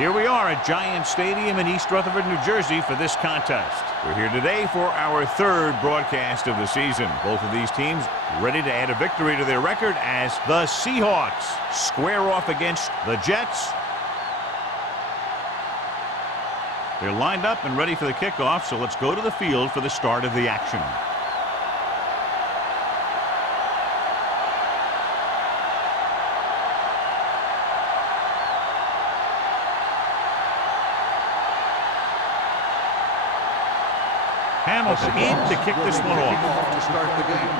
Here we are at Giant Stadium in East Rutherford, New Jersey for this contest. We're here today for our third broadcast of the season. Both of these teams ready to add a victory to their record as the Seahawks square off against the Jets. They're lined up and ready for the kickoff, so let's go to the field for the start of the action. Hamilton in to kick this one off. To start the game.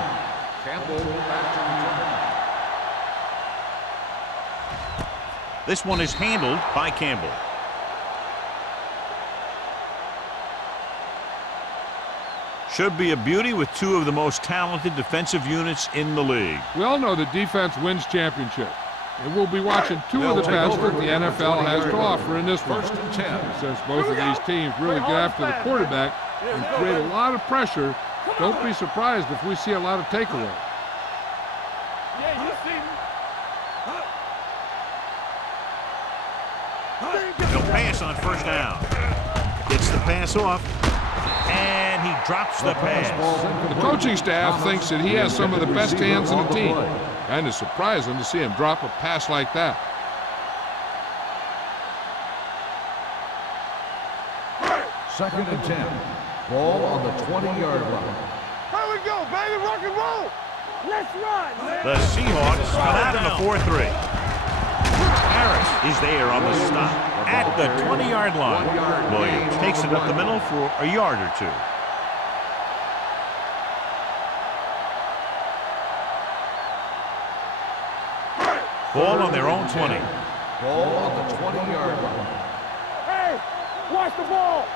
Campbell back to return. This one is handled by Campbell. Should be a beauty with two of the most talented defensive units in the league. We all know that defense wins championships. And we'll be watching two of the best that the NFL has to offer in this one. Since both of these teams really get after the quarterback and create a lot of pressure, don't be surprised if we see a lot of takeaway. No pass on first down. Gets the pass off, and he drops the pass. The coaching staff thinks that he has some of the best hands in the team. Kind of surprising to see him drop a pass like that. Second and 10. Ball on the 20-yard line. Here we go, baby, rock and roll. Let's run, man. The Seahawks come out in the 4-3. Harris is there on the stop at the 20-yard line. Williams takes it up the middle for a yard or two. Ball on their own 20. Ball on the 20-yard line. Hey, watch the ball.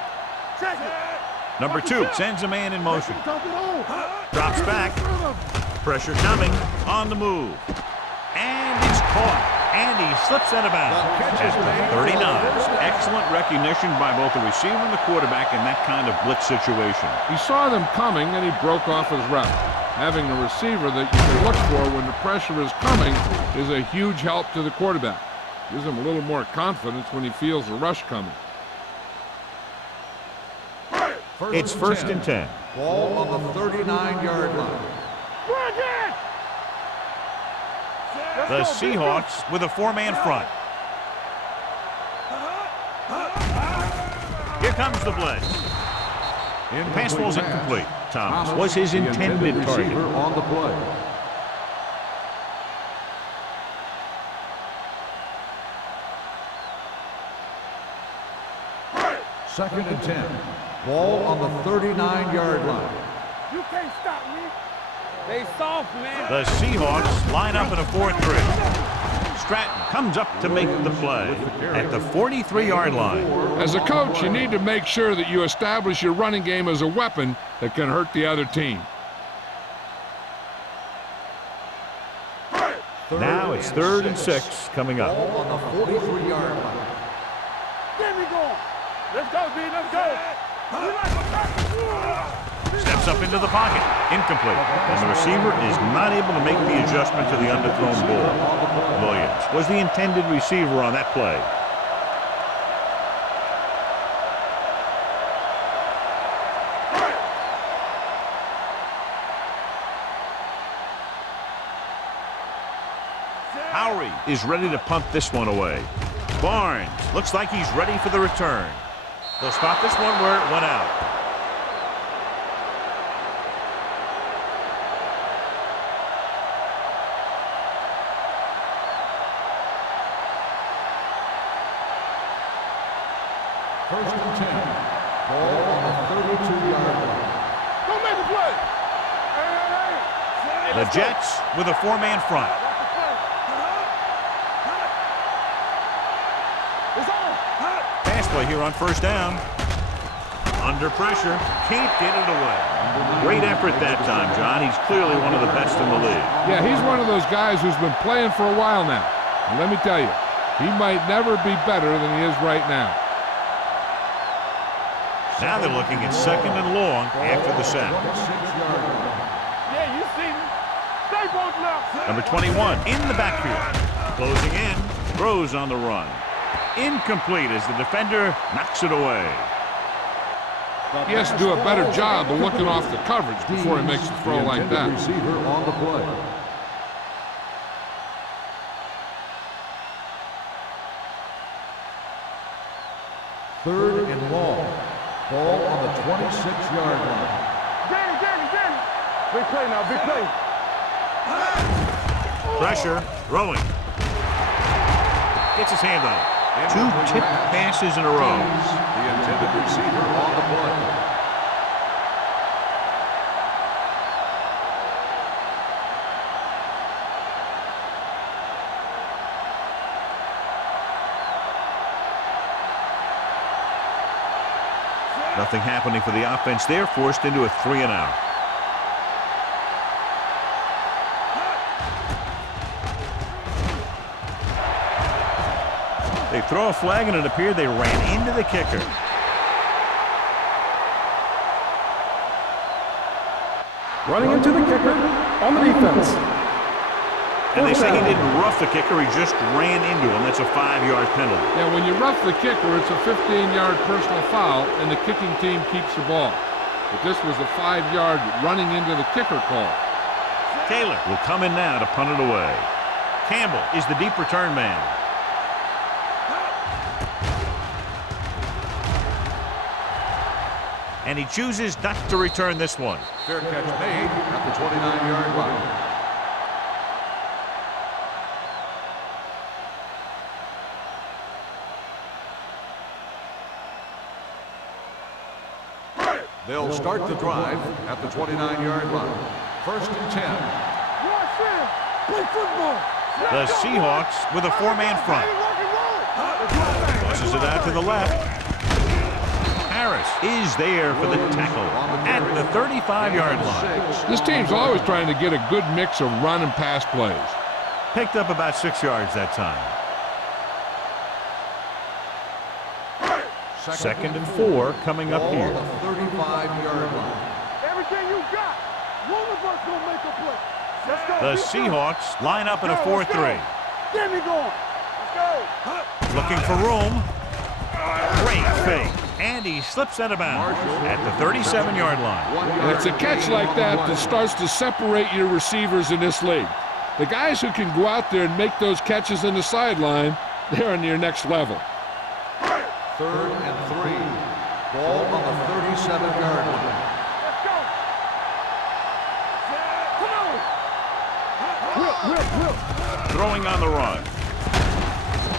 Check it. Number 2 sends a man in motion. Drops back. Pressure coming on the move. And it's caught. And he slips out of bounds at the 39. Excellent recognition by both the receiver and the quarterback in that kind of blitz situation. He saw them coming and he broke off his route. Having a receiver that you can look for when the pressure is coming is a huge help to the quarterback. Gives him a little more confidence when he feels the rush coming. It's first and 10. Ball on the 39-yard line. The Seahawks with a 4-man front. Here comes the blitz. The pass ball's incomplete. Thomas was his intended target. On the play. Second and 10. Ball on the 39-yard line. You can't stop me. They soft, man. The Seahawks line up in a 4-3. Stratton comes up to make the play at the 43-yard line. As a coach, you need to make sure that you establish your running game as a weapon that can hurt the other team. Now it's 3rd and 6 coming up. Ball on the 43-yard line. Get me going. Let's go, D. Let's go. Steps up into the pocket. Incomplete. And the receiver is not able to make the adjustment to the underthrown ball. Williams was the intended receiver on that play. Howery is ready to punt this one away. Barnes looks like he's ready for the return. They'll stop this one where it went out. First and 10. Ball on the 32-yard line. Don't make the play. Hey. The Jets with a 4-man front. It's on. Pass play here on first down. Under pressure. Can't get it away. Great effort that time, John. He's clearly one of the best in the league. Yeah, he's one of those guys who's been playing for a while now. And let me tell you, he might never be better than he is right now. Now they're looking at 2nd and long after the sack. Yeah, you see me. Stay both left. Number 21 in the backfield. Closing in. Throws on the run. Incomplete as the defender knocks it away. He has to do a better job of looking off the coverage before he makes a throw like that. Receiver on the play. Third and long. Ball on the 26-yard line. Danny. Big play now, big play. Pressure, throwing. Gets his hand on it. 2 tip passes in a row. The intended receiver on the play. Nothing happening for the offense there, forced into a 3-and-out. They throw a flag, and it appeared they ran into the kicker. Running into the kicker on the defense. And they say he didn't rough the kicker, he just ran into him. That's a 5-yard penalty. Yeah, when you rough the kicker, it's a 15-yard personal foul, and the kicking team keeps the ball. But this was a 5-yard running into the kicker call. Taylor will come in now to punt it away. Campbell is the deep return man. And he chooses not to return this one. Fair catch made at the 29-yard line. They'll start the drive at the 29-yard line. First and 10. Play football. The Seahawks with a 4-man front. Tosses it out to the left. Harris is there for the tackle at the 35-yard line. This team's always trying to get a good mix of run and pass plays. Picked up about 6 yards that time. Second and 4 coming up here. 35-yard line. Everything you got. One of us gonna make a play. Let's go. The Seahawks line up in a 4-3. Get me going. Let's go. Looking for room. Great fake. And he slips out of bounds at the 37-yard line. And it's a catch like that starts to separate your receivers in this league. The guys who can go out there and make those catches on the sideline, they're on your next level. Third and 3. Ball on the 37-yard line. Let's go. Come on. Throwing on the run.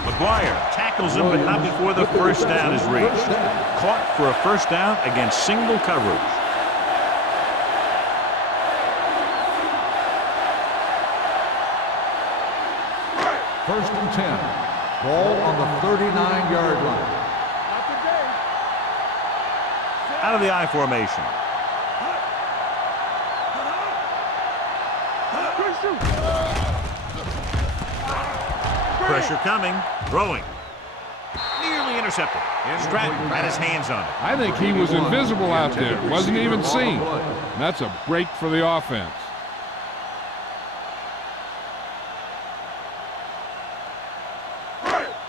McGuire tackles him, but not before the first down is reached. Caught for a first down against single coverage. First and 10. Ball on the 39-yard line. Not today. Out of the I formation. Good shoot. Pressure coming. Throwing. Nearly intercepted. Stratton had his hands on it. I think he was invisible out there. Wasn't even seen. And that's a break for the offense.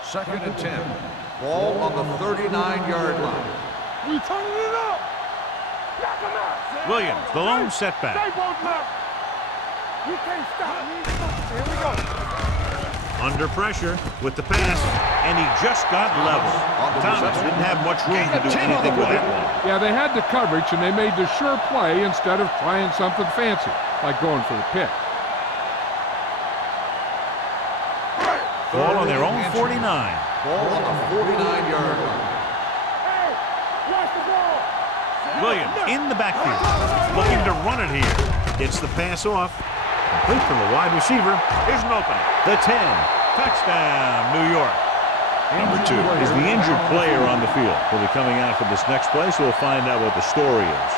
Second and 10. Ball on the 39-yard line. We turning it up. Knock him out. Williams, the lone setback. Stay both up. We can't stop. Here we go. Under pressure with the pass, and he just got level. Thomas didn't have much room to do anything with that one. Yeah, they had the coverage, and they made the sure play instead of trying something fancy, like going for the pick. Ball on their own 49. Ball on the 49-yard line. Hey, watch the ball. Williams in the backfield, looking to run it here. Gets the pass off. Complete from the wide receiver. Here's an opening. The 10. Touchdown, New York. Number 2 is the injured player on the field. He'll be coming out for this next play, so we'll find out what the story is.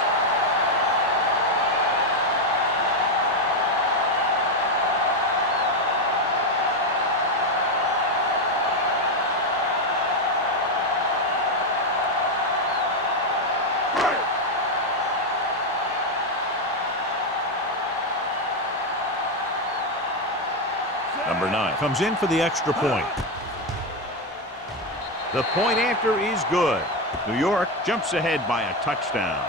Number 9 comes in for the extra point. The point after is good. New York jumps ahead by a touchdown.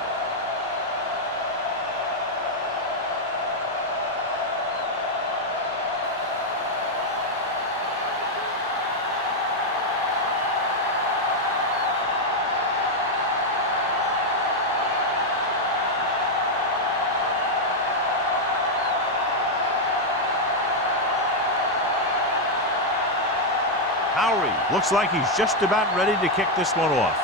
Looks like he's just about ready to kick this one off.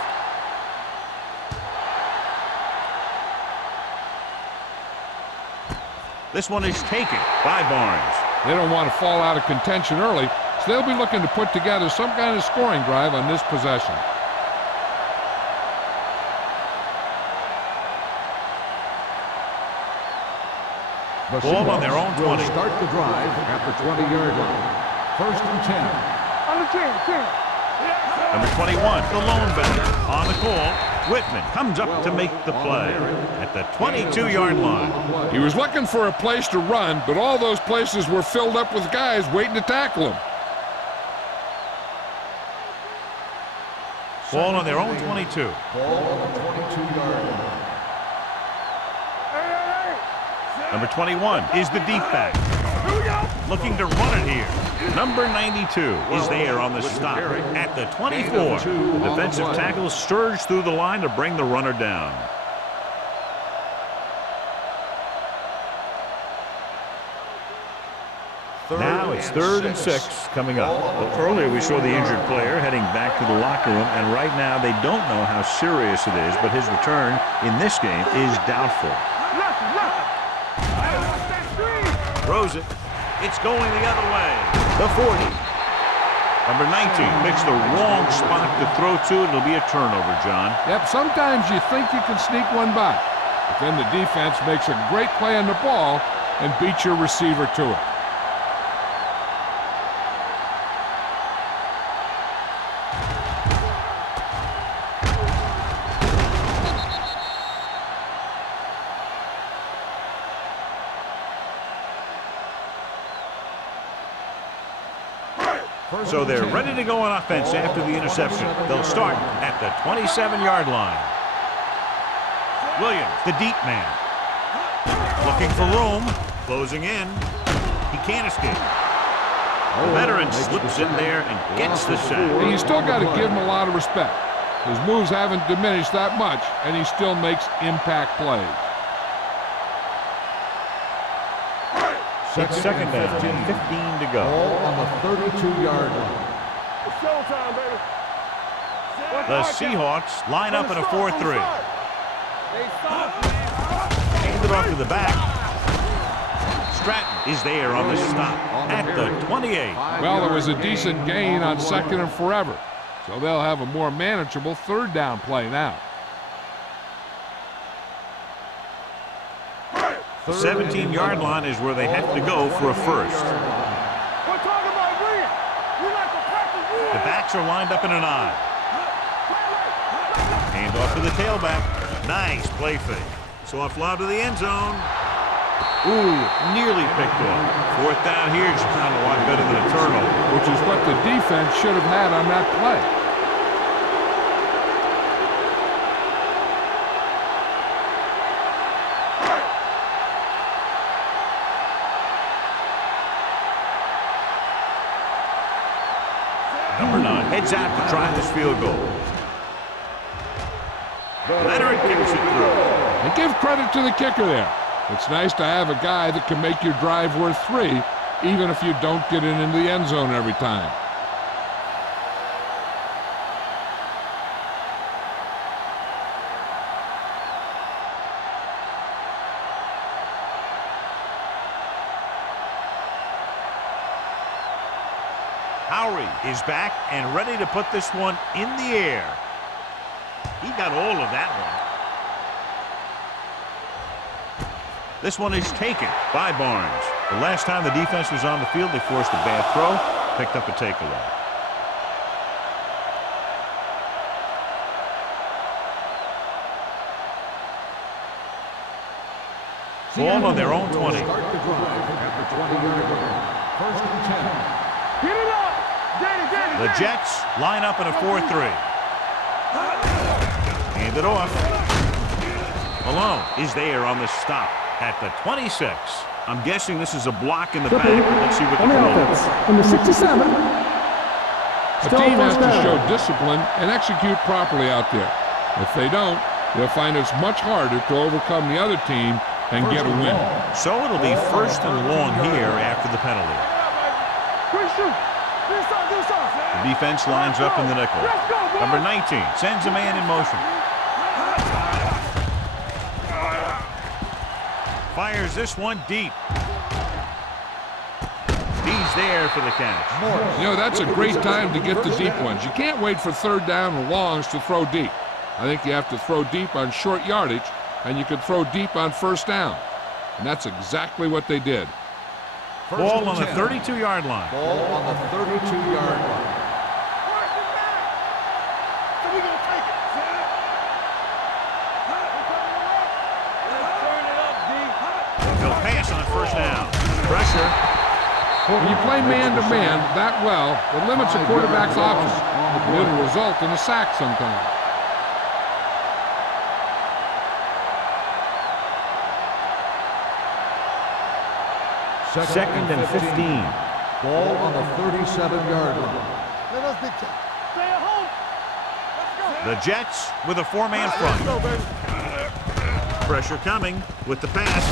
This one is taken by Barnes. They don't want to fall out of contention early, so they'll be looking to put together some kind of scoring drive on this possession. The Ball on their own 20. will start the drive at the 20-yard line. 1st and 10. On the 10. Number 21, the lone batter. On the call, Whitman comes up to make the play at the 22-yard line. He was looking for a place to run, but all those places were filled up with guys waiting to tackle him. Ball on their own 22. Ball on the 22-yard line. Number 21 is the deep back. Looking to run it here. Number 92 is there on the stop at the 24. The defensive tackle surged through the line to bring the runner down. Now it's 3rd and 6 coming up. Well, earlier we saw the injured player heading back to the locker room, and right now they don't know how serious it is, but his return in this game is doubtful. Throws it. It's going the other way. The 40. Number 19 picks the wrong spot to throw to. It'll be a turnover, John. Yep, sometimes you think you can sneak one by, but then the defense makes a great play on the ball and beats your receiver to it. So they're ready to go on offense after the interception. They'll start at the 27-yard line. Williams, the deep man. Looking for room. Closing in. He can't escape. The veteran slips in there and gets the sack. And you still got to give him a lot of respect. His moves haven't diminished that much, and he still makes impact plays. It's second down, 15 to go. Ball on the 32-yard line. It's showtime, baby. The Seahawks line up in a 4-3. Hand it off to the back. Stratton is there on the stop at the 28. Well, there was a decent gain on 2nd and forever, so they'll have a more manageable 3rd down play now. The 17-yard line is where they have to go for a first. We're talking about Williams. We like to practice you. The backs are lined up in an I. Hand off to the tailback. Nice play fake. Soft lob to the end zone. Ooh, nearly picked off. 4th down here is kind of a lot better than a turnover. Which is what the defense should have had on that play. Number 9 heads out to try this field goal. Leonard kicks it through. And give credit to the kicker there. It's nice to have a guy that can make your drive worth 3, even if you don't get it into the end zone every time. Howery is back and ready to put this one in the air. He got all of that one. This one is taken by Barnes. The last time the defense was on the field, they forced a bad throw, picked up a takeaway. Ball on their own 20. Start the drive at the 20-yard line. 1st and 10. Get it up. Danny. The Jets line up in a 4-3. Hand it off. Malone is there on the stop at the 26. I'm guessing this is a block in the back. Let's see what the On the call offense, is. number 67. A team has to show discipline and execute properly out there. If they don't, they'll find it's much harder to overcome the other team and get a win. So it'll be first and long here after the penalty. The defense lines up in the nickel. Number 19 sends a man in motion. Fires this one deep. He's there for the catch. You know, that's a great time to get the deep ones. You can't wait for third down or longs to throw deep. I think you have to throw deep on short yardage, and you can throw deep on first down. And that's exactly what they did. Ball on the 32-yard line. Ball on the 32-yard line. He'll pass on first down. Pressure. When you play man-to-man that well, it limits a quarterback's options. And it'll result in a sack sometimes. Second and 15. Ball on the 37-yard line. Let us big time. Stay at home. Let's go. The Jets with a four-man front. Let's go, baby. Pressure coming with the pass.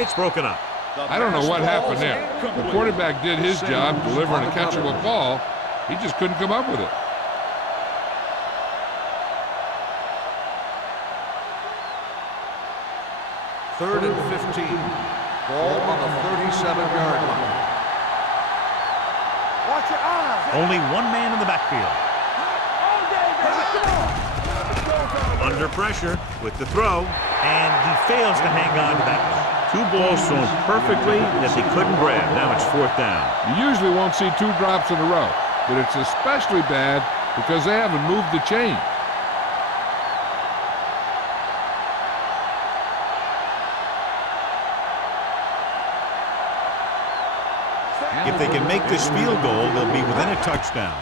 It's broken up. I don't know what happened there. The quarterback did his job delivering a catchable ball. He just couldn't come up with it. Third and 15. Ball on the 37-yard line. Watch your eyes. Only one man in the backfield. All day, baby. Come on. Under pressure with the throw, and he fails to hang on to that one. Two balls thrown perfectly that they couldn't grab. Now it's fourth down. You usually won't see two drops in a row, but it's especially bad because they haven't moved the chain. If they can make this field goal, they'll be within a touchdown.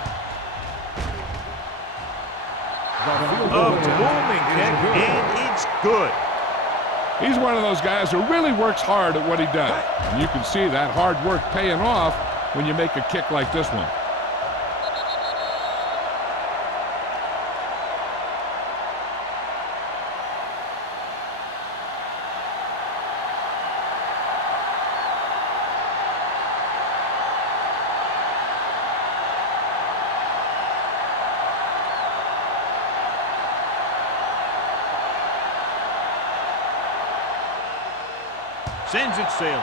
A booming kick, and it's good. He's one of those guys who really works hard at what he does. And you can see that hard work paying off when you make a kick like this one. Sends it sailing.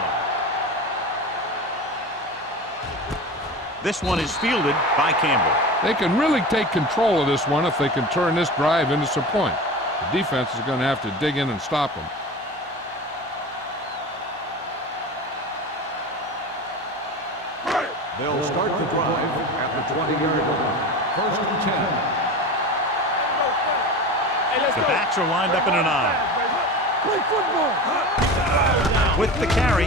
This one is fielded by Campbell. They can really take control of this one if they can turn this drive into some points. The defense is going to have to dig in and stop them. They'll start the drive at the 20-yard line. First and 10. The backs are lined up in an I. Play football. With the carry,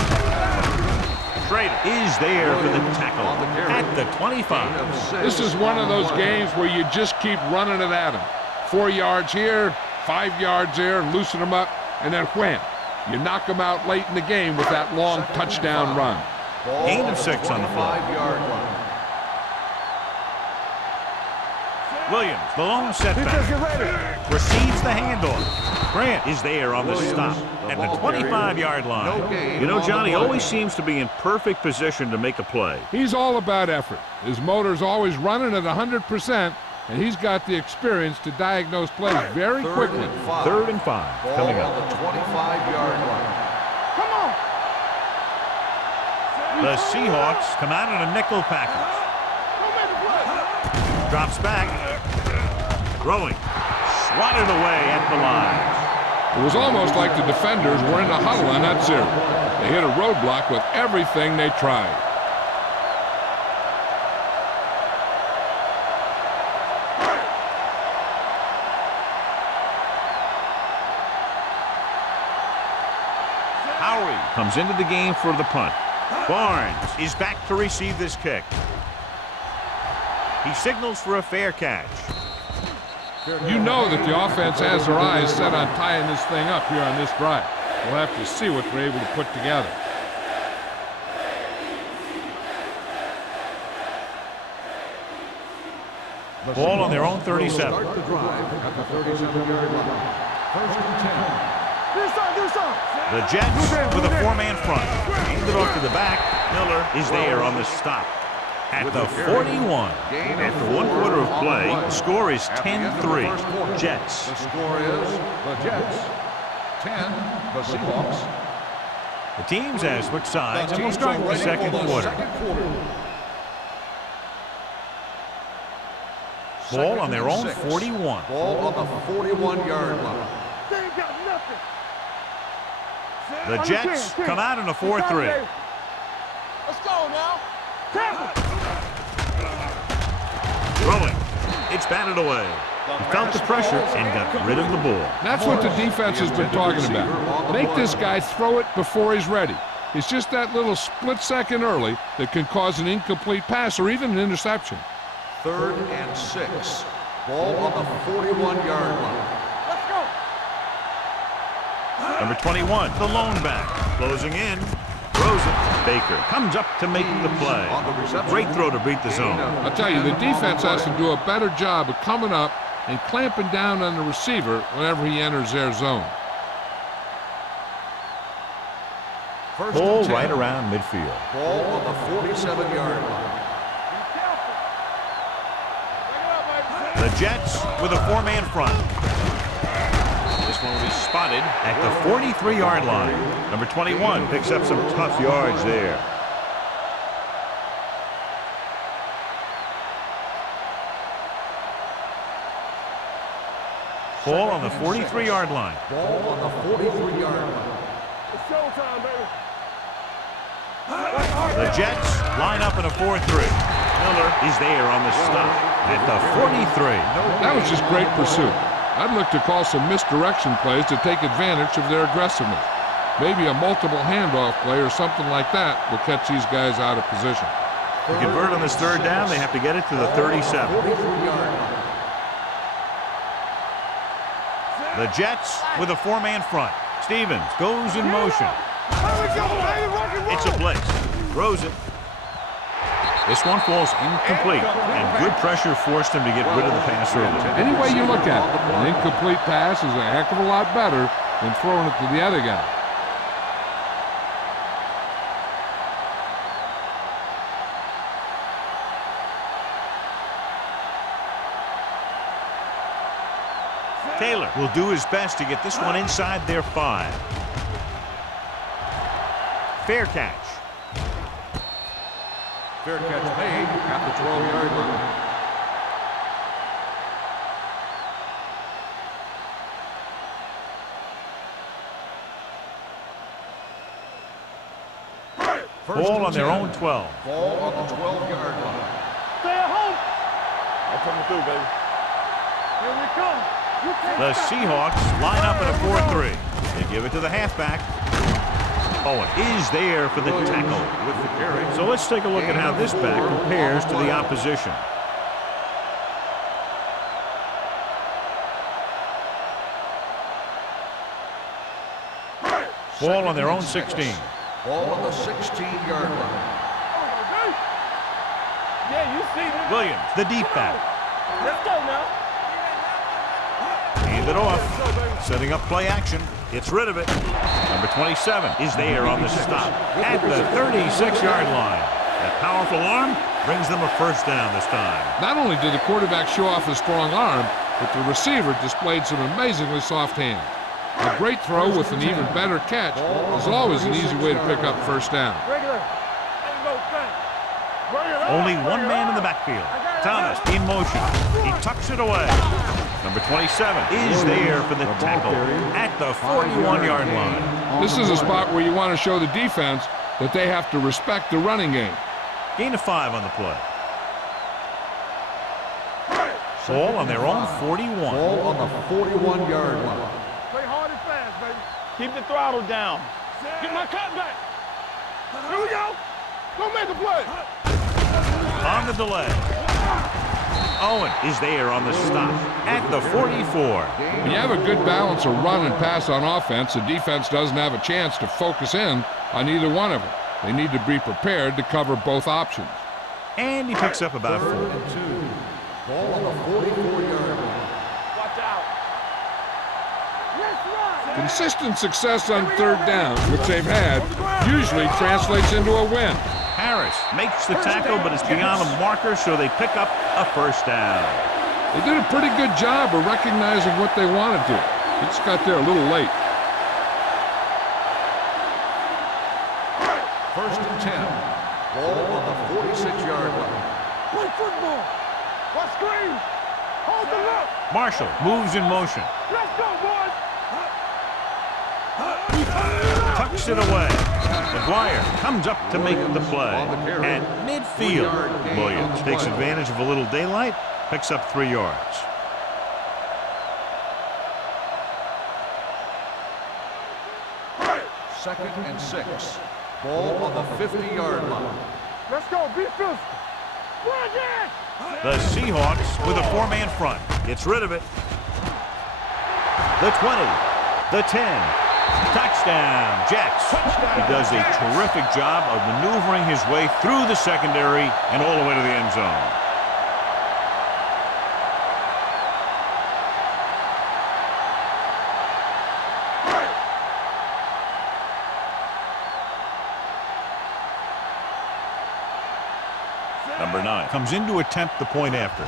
Schrader is there for the tackle at the 25. This is one of those games where you just keep running it at them. 4 yards here, 5 yards there, and loosen them up, and then wham. You knock them out late in the game with that long touchdown run. Gain of 6 on the play. 5-yard line. Williams, the lone setback, receives the handoff. Grant is there on the stop at the 25-yard line. You know, Johnny always seems to be in perfect position to make a play. He's all about effort. His motor's always running at 100%, and he's got the experience to diagnose plays very quickly. Third and 5 coming up. On the 25-yard line. Come on. The Seahawks come out in a nickel package. Drops back. Throwing. Swatted away at the line. It was almost like the defenders were in the huddle on that series. They hit a roadblock with everything they tried. Howie comes into the game for the punt. Barnes is back to receive this kick. He signals for a fair catch. You know that the offense has their eyes set on tying this thing up here on this drive. We'll have to see what they're able to put together. Ball on their own 37. Start the drive at the 37-yard line. First and 10. The Jets with a four-man front. Handed off to the back. Miller is there on the stop. At the 41. After one quarter of play, the score is 10-3. Jets. The score is the Jets 10, the Seahawks. The teams have switched sides, and we'll start the second quarter. Ball on their own 41. Ball on the 41-yard line. They ain't got nothing. The Jets come out in a 4-3. Let's go now. Tackle. Throwing. It's batted away. He felt the pressure and got rid of the ball. That's what the defense has been talking about. Make this guy throw it before he's ready. It's just that little split second early that can cause an incomplete pass or even an interception. 3rd and 6. Ball on the 41-yard line. Let's go. Number 21, the lone back. Closing in. Throws it. Baker comes up to make the play. Great throw to beat the zone. I'll tell you, the defense has to do a better job of coming up and clamping down on the receiver whenever he enters their zone. Ball right around midfield. Ball on the 47-yard line. The Jets with a four-man front. This one will be spotted at the 43-yard line. Number 21 picks up some tough yards there. Ball on the 43-yard line. Ball on the 43-yard line. It's showtime, baby. The Jets line up in a 4-3. Miller is there on the stop at the 43. That was just great pursuit. I'd look to call some misdirection plays to take advantage of their aggressiveness. Maybe a multiple handoff play or something like that will catch these guys out of position. To convert on this third down, they have to get it to the 37. 43-yard line. The Jets with a four-man front. Stevens goes in motion. It's a blitz. Throws it. This one falls incomplete, and good pressure forced him to get rid of the pass early. Any way you look at it, an incomplete pass is a heck of a lot better than throwing it to the other guy. Taylor will do his best to get this one inside their 5. Fair catch. Fair catch made at the 12-yard line. Ball on their own 12. Ball on the 12-yard line. Stay at home. I'm coming through, baby. Here we come. The Seahawks line up in a 4-3. They give it to the halfback. Owen is there for the tackle with the carry. So let's take a look at how this back compares to the opposition. Ball on their own 16. Ball on the 16-yard line. Yeah, you see this. Williams, the deep back. Let's go now. Hand it off. Setting up play action. Gets rid of it. Number 27 is there on the stop at the 36-yard line. That powerful arm brings them a first down this time. Not only did the quarterback show off his strong arm, but the receiver displayed some amazingly soft hands. A great throw with an even better catch is always an easy way to pick up first down. Regular. Ain't no thing. Only one man in the backfield. Thomas in motion. He tucks it away. Number 27 is there for the tackle at the 41-yard line. This is a spot where you want to show the defense that they have to respect the running game. Gain of 5 on the play. Ball on their own 41. Ball on the 41-yard line. Play hard and fast, baby. Keep the throttle down. Get my cut back. Here we go. Go make a play. On the delay. Owen is there on the stop at the 44. When you have a good balance of run and pass on offense, the defense doesn't have a chance to focus in on either one of them. They need to be prepared to cover both options. And he picks up about 4. 3rd and 2. Ball on the 44-yard line. Watch out. Let's run. Consistent success on 3rd down, which they've had, usually translates into a win. Harris makes the tackle, but it's beyond the marker, so they pick up a 1st down. They did a pretty good job of recognizing what they wanted to. He just got there a little late. 1st and 10. Ball on the 46-yard line. Play football. Watch screen. Hold the look. Marshall moves in motion. Let's go, boys. Tucks it away. McGuire comes up to make the play. At midfield, Williams takes advantage of a little daylight, picks up 3 yards. Second and 6. Ball on the 50-yard line. Let's go. Be physical. Bring it. The Seahawks with a 4-man front. Gets rid of it. The 20. The 10. Touchdown, Jets. He does a terrific job of maneuvering his way through the secondary and all the way to the end zone. Number 9 comes in to attempt the point after.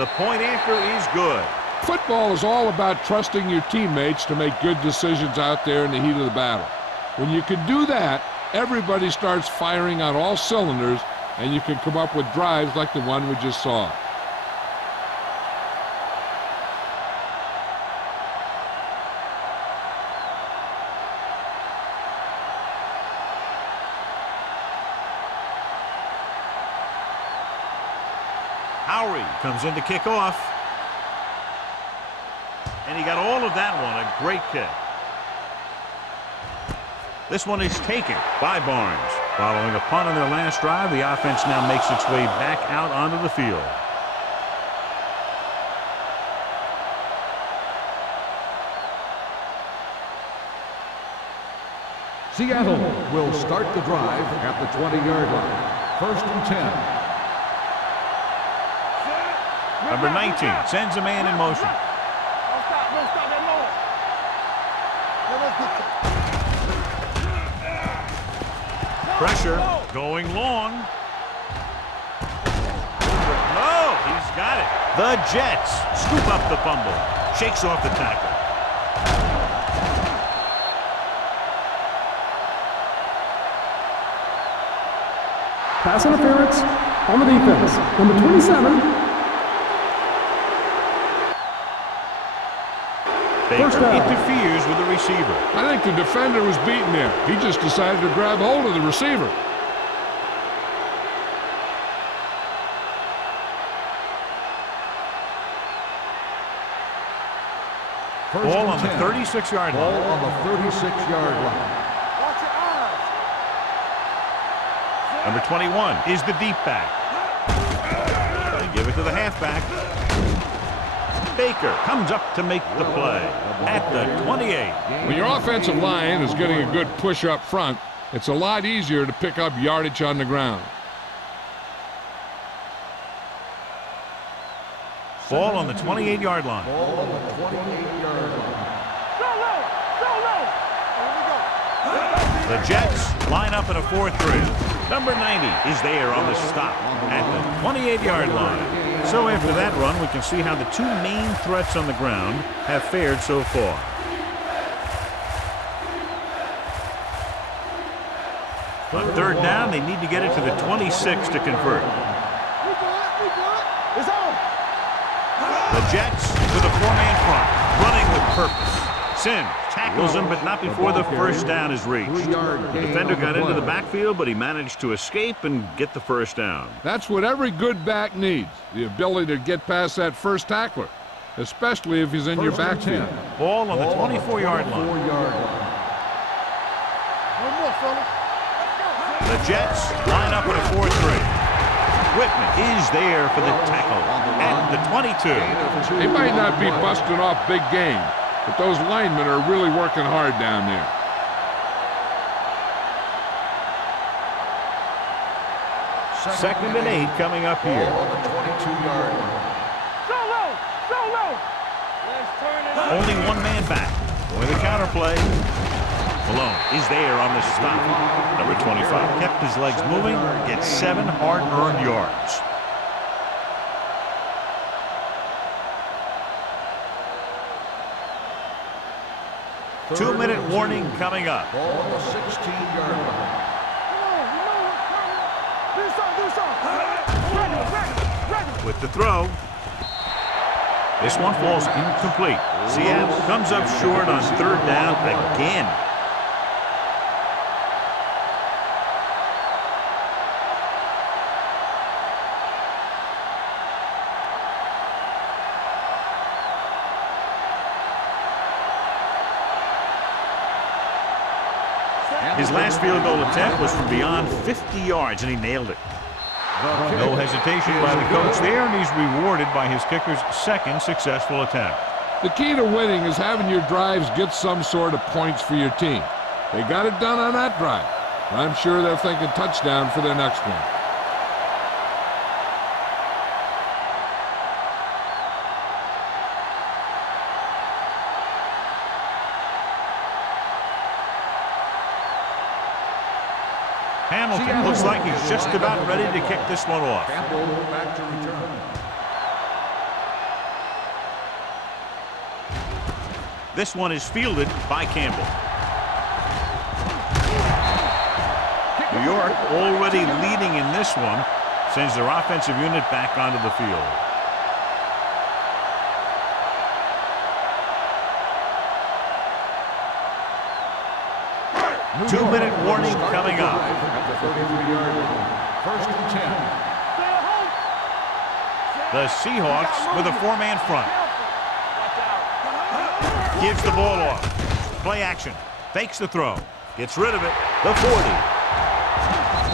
The point after is good. Football is all about trusting your teammates to make good decisions out there in the heat of the battle. When you can do that, everybody starts firing on all cylinders, and you can come up with drives like the one we just saw. Howery comes in to kick off. And he got all of that one, a great kick. This one is taken by Barnes. Following a punt on their last drive, the offense now makes its way back out onto the field. Seattle will start the drive at the 20-yard line. 1st and 10. Number 19 sends a man in motion. Don't stop that noise. Pressure going long. No, he's got it. The Jets scoop up the fumble. Shakes off the tackle. Pass interference on the defense. Number 27. Baker interferes with the receiver. I think the defender was beaten there. He just decided to grab hold of the receiver. Ball on the 36-yard line. Ball on the 36-yard line. Watch your eyes. Number 21 is the deep back. They give it to the halfback. Baker comes up to make the play at the 28. When your offensive line is getting a good push up front, it's a lot easier to pick up yardage on the ground. Ball on the 28-yard line. Ball on the 28-yard line. Go low. Go low. There we go. The Jets line up in a 4-3. Number 90 is there on the stop at the 28-yard line. So after that run, we can see how the two main threats on the ground have fared so far. On 3rd down, they need to get it to the 26 to convert. We good. It's on. The Jets with a 4-man front, running with purpose. Sims tackles him, but not before the 1st down is reached. The defender got into the backfield, but he managed to escape and get the 1st down. That's what every good back needs, the ability to get past that first tackler, especially if he's in your backfield. Ball on the 24-yard line. One more, fella. The Jets line up in a 4-3. Whitman is there for the tackle at the 22. They might not be busting off big game, but those linemen are really working hard down there. Second and 8 coming up here. On the 22-yard line. Solo! Solo! Let's turn it up. Only one man back. With a counter play. Malone is there on the stop. Number 25 kept his legs moving, gets 7 hard-earned yards. Two-minute warning coming up. Ball on the 16-yard line. With the throw. This one falls incomplete. Seattle comes up short on third down again. His last field goal attempt was from beyond 50 yards, and he nailed it. No hesitation by the coach there, and he's rewarded by his kicker's second successful attempt. The key to winning is having your drives get some sort of points for your team. They got it done on that drive. I'm sure they're thinking touchdown for their next one. Hamilton looks like he's just about ready to kick this one off. Campbell back to return. This one is fielded by Campbell. New York already leading in this one, sends their offensive unit back onto the field. Two-minute warning coming up. At the 33-yard line. First and 10. The Seahawks with a four-man front. Gives the ball off. Play action. Fakes the throw. Gets rid of it. The 40.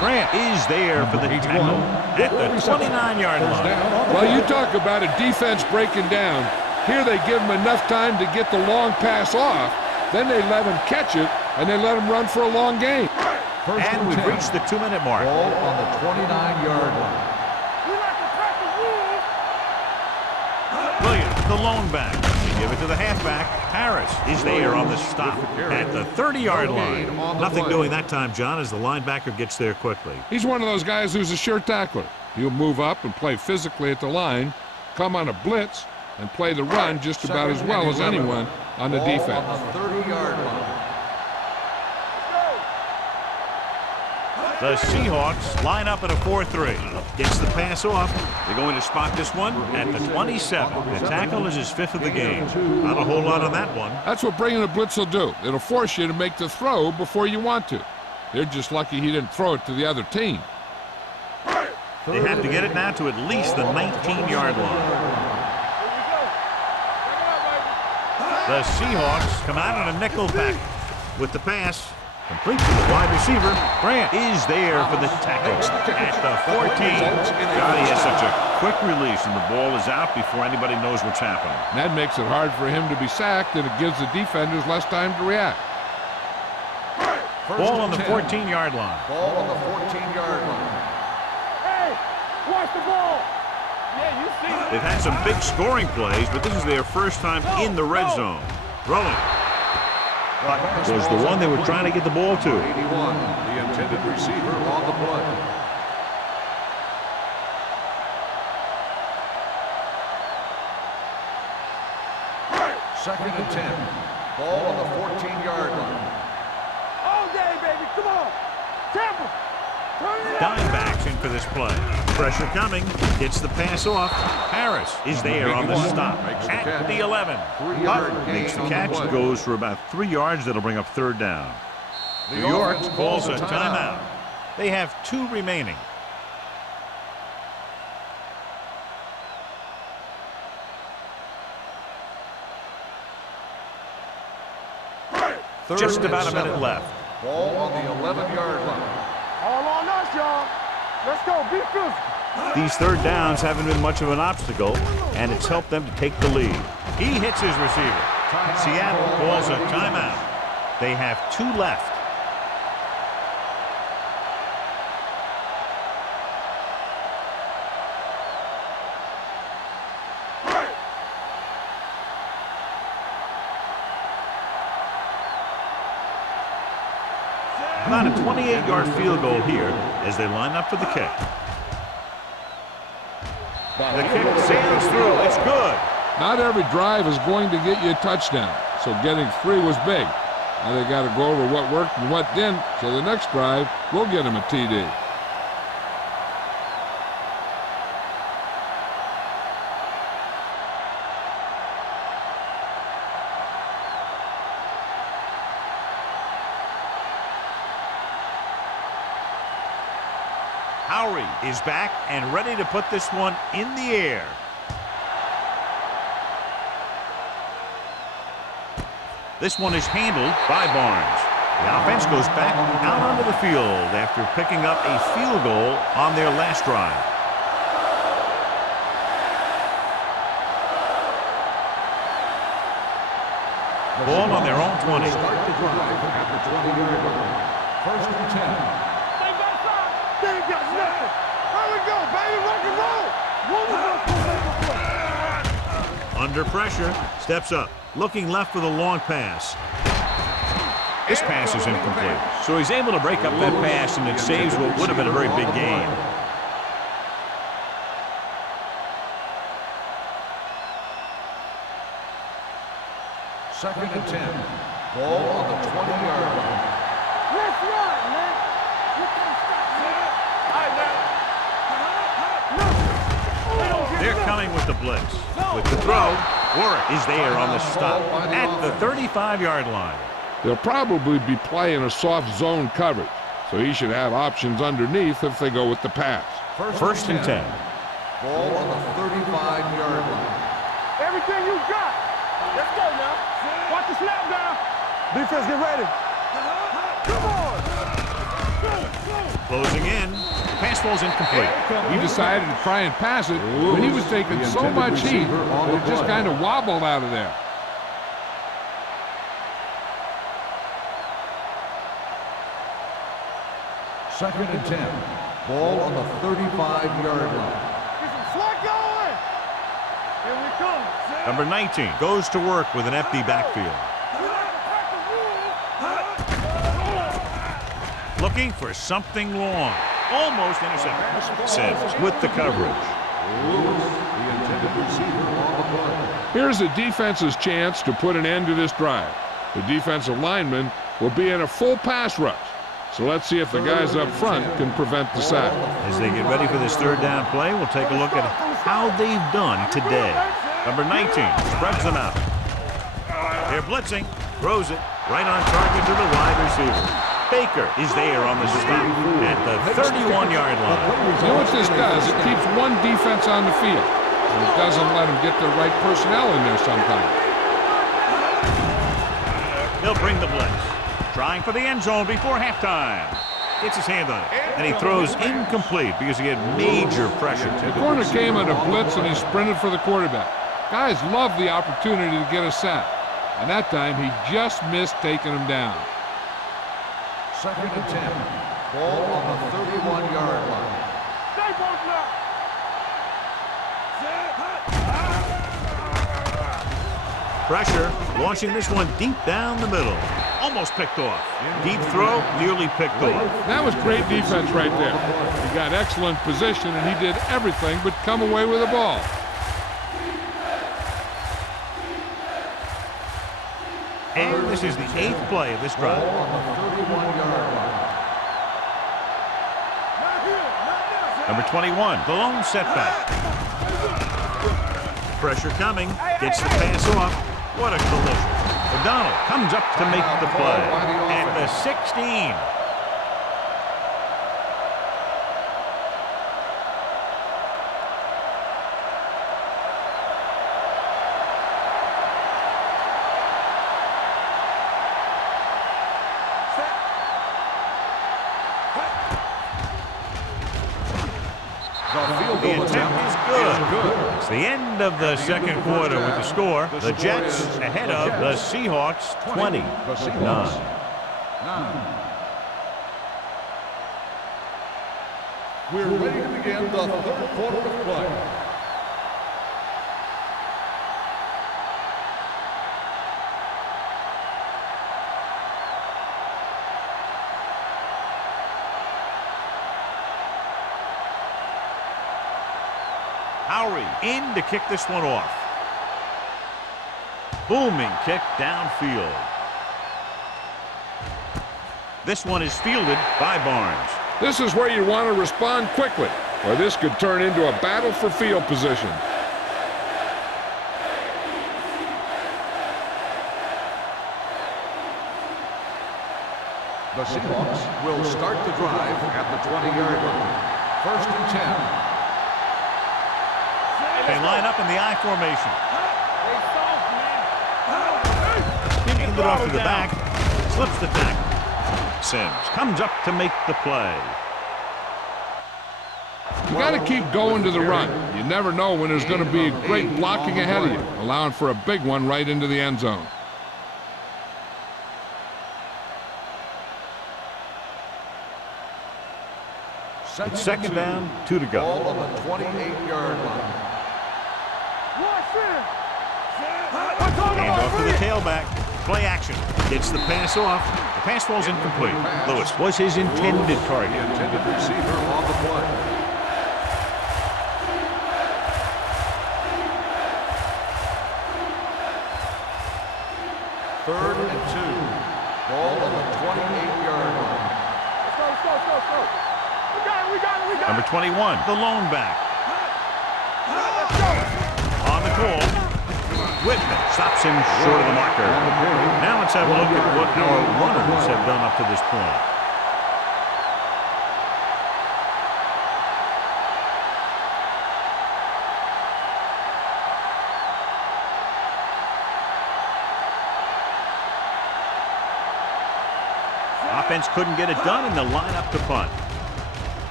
Grant is there for the tackle at the 29-yard line. Well, you talk about a defense breaking down. Here they give them enough time to get the long pass off. Then they let him catch it, and they let him run for a long game. And we've reached the 2-minute mark. Ball on the 29-yard line. We like to crack the rules. Williams, the lone back. They give it to the halfback. Harris is there on the stop at the 30-yard line. Nothing doing that time, John, as the linebacker gets there quickly. He's one of those guys who's a sure tackler. He'll move up and play physically at the line, come on a blitz, and play the run just about as well as anyone on the defense. On the 30-yard line. The Seahawks line up at a 4-3. Gets the pass off. They're going to spot this one at the 27. The tackle is his 5th of the game. Not a whole lot on that one. That's what bringing a blitz will do. It'll force you to make the throw before you want to. They're just lucky he didn't throw it to the other team. They have to get it now to at least the 19-yard line. The Seahawks come out in a nickel pack with the pass. Complete to the wide receiver. Grant is there for the tackle at the 14. God, he has such a quick release, and the ball is out before anybody knows what's happening. That makes it hard for him to be sacked, and it gives the defenders less time to react. Ball on the 14-yard line. Ball on the 14-yard line. Hey, watch the ball. Yeah, you see it. They've had some big scoring plays, but this is their first time in the red zone. Rolling. Was the one they were trying to get the ball to. 81, the intended receiver on the play. Second and 10. Ball on the 14-yard line. All day, baby. Come on. Tampa. Turn it up. Dimebacks in for this play. Pressure coming. Gets the pass off. Harris is there on the stop at the 11. Hutt makes the catch. Goes for about 3 yards. That'll bring up third down. New York calls a timeout. They have 2 remaining. Just about a minute left. Ball on the 11-yard line. All on us, y'all. Let's go. Be physical. These third downs haven't been much of an obstacle, and it's helped them to take the lead. He hits his receiver. Seattle calls a timeout. They have 2 left. About a 28-yard field goal here as they line up for the kick. The kick sails through. It's good. Not every drive is going to get you a touchdown, so getting 3 was big. Now they got to go over what worked and what didn't, so the next drive will get them a TD. Howery is back and ready to put this one in the air. This one is handled by Barnes. The offense goes back out onto the field after picking up a field goal on their last drive. Ball on their own 20. Start the drive at the 20-yard line. 1st and 10. They ain't got nothing. Here we go, baby. Rock and roll. One of us will make a play. Under pressure, steps up, looking left for the long pass. This pass is incomplete, so he's able to break up that pass, and it saves what would have been a very big gain. Second and 10. Ball on the 20-yard line. Let's run, man. You can't stop me. All right, now. They're coming with the blitz. With the throw, Warwick is there on the stop at the 35-yard line. They'll probably be playing a soft zone coverage, so he should have options underneath if they go with the pass. First and 10. Ball on the 35-yard line. Everything you got. Let's go now. Watch the snap down. Defense, get ready. Come on. Closing in. Pass ball's incomplete. He decided to try and pass it, but he was taking so much heat that it just kind of wobbled out of there. Second and 10. Ball on the 35-yard line. Get some slack going. Here we come. Number 19 goes to work with an empty backfield. Looking for something long. Almost intercepted. Sims with the coverage. The intended receiver on the play. Here's the defense's chance to put an end to this drive. The defensive lineman will be in a full pass rush. So let's see if the guys up front can prevent the sack. As they get ready for this third down play, we'll take a look at how they've done today. Number 19 spreads them out. They're blitzing, throws it right on target to the wide receiver. Baker is there on the stop at the 31-yard line. You know what this does? It keeps one defense on the field, and it doesn't let them get the right personnel in there sometimes. He'll bring the blitz. Trying for the end zone before halftime. Gets his hand on it, and he throws incomplete because he had major pressure. The corner came on a blitz, and he sprinted for the quarterback. Guys love the opportunity to get a sack, and that time he just missed taking him down. Second and 10. Ball on the 31-yard line. Stay both now. Pressure, launching this one deep down the middle. Almost picked off. Deep throw, nearly picked off. That was great defense right there. He got excellent position, and he did everything but come away with the ball. And this is the 8th play of this drive. Ball on the 31-yard line. Number 21, the lone setback. Pressure coming, gets the pass off. What a collision. O'Donnell comes up to make the play at the 16. The attempt is good. It's the end of the second quarter with the score. The Jets ahead of the Seahawks 20-9. We're ready to begin the third quarter of play. Howery in to kick this one off. Booming kick downfield. This one is fielded by Barnes. This is where you want to respond quickly, or this could turn into a battle for field position. The Seahawks will start the drive at the 20-yard line. 1st and 10. They line up in the I formation. Kicking it off to the back. Slips the tackle. Sims comes up to make the play. You got to keep going to the run. You never know when there's going to be a great blocking ahead of you, allowing for a big one right into the end zone. It's 2nd down, 2 to go. Ball on the 28-yard line. Hand off to the tailback. Play action. Gets the pass off. The pass falls incomplete. Lewis was his intended target. The intended receiver on the play. Third and 2. Ball on the 28-yard line. Let's go. We got it. Number 21, the lone back. On the call. Whitman stops him short of the marker. Now let's have a look at what our runners have done up to this point. Offense couldn't get it done, and they'll line up to punt.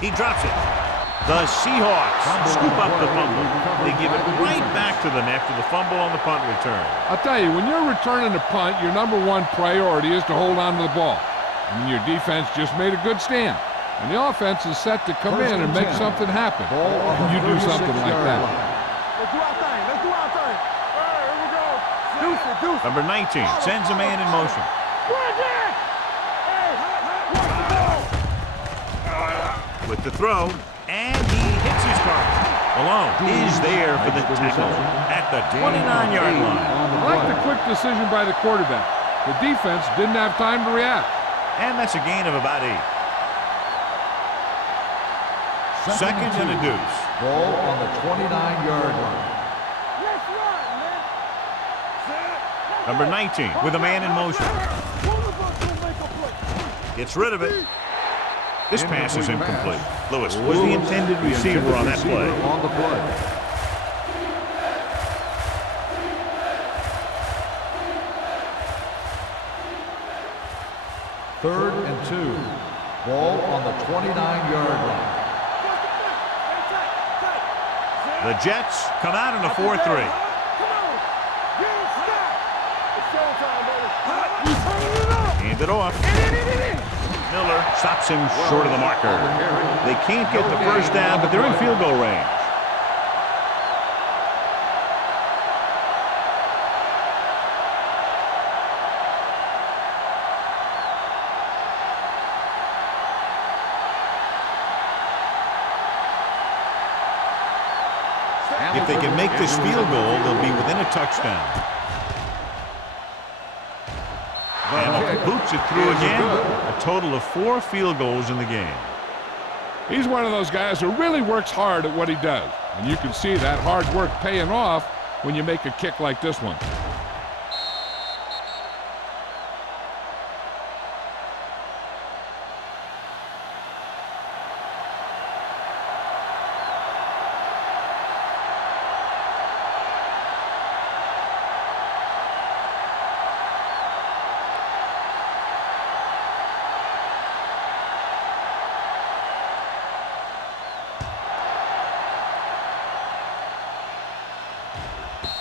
He drops it. The Seahawks scoop up the fumble. They give it right back to them after the fumble on the punt return. I'll tell you, when you're returning a punt, your number one priority is to hold on to the ball. And your defense just made a good stand. And the offense is set to come in and make something happen. And you do something like that. Let's do our thing. Here we go. Deuce it. Number 19 sends a man in motion. With the throw, and he hits his target. Malone is there for the tackle at the 29-yard line. I like the quick decision by the quarterback. The defense didn't have time to react. And that's a gain of about 8. Second and a deuce. Ball on the 29-yard line. Number 19 with a man in motion. Gets rid of it. This pass is incomplete. Lewis was the intended receiver on that play. On the play. Third and 2. Ball on the 29-yard line. The Jets come out in a 4-3. Hand it off. Miller stops him short of the marker. They can't get the first down, but they're in field goal range. If they can make this field goal, they'll be within a touchdown. Hamilton boots it through again. A total of 4 field goals in the game. He's one of those guys who really works hard at what he does. And you can see that hard work paying off when you make a kick like this one.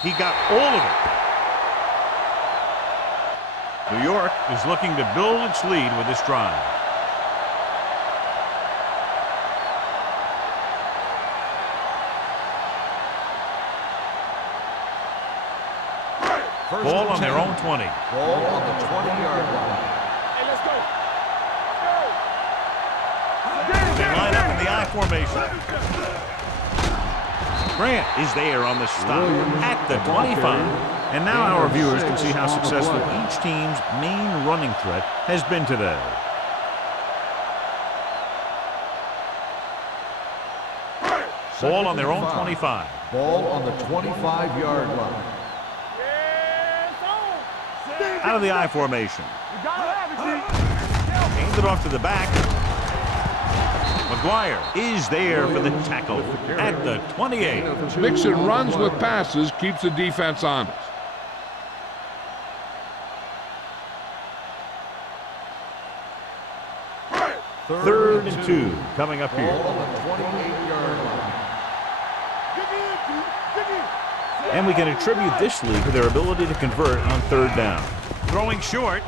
He got all of it. New York is looking to build its lead with this drive. Ball on their own 20. Ball on the 20-yard line. Hey, let's go. They line up in the I formation. Grant is there on the stop at the 25. And now our viewers can see how successful each team's main running threat has been today. Ball on their own 25. Ball on the 25-yard line. Out of the I formation. You gotta have it, G. Hands it off to the back. McGuire is there for the tackle at the 28. Mixing runs with passes keeps the defense honest. Third and 2 coming up Ball here. on the 28-yard line. And we can attribute this lead to their ability to convert on third down. Throwing short.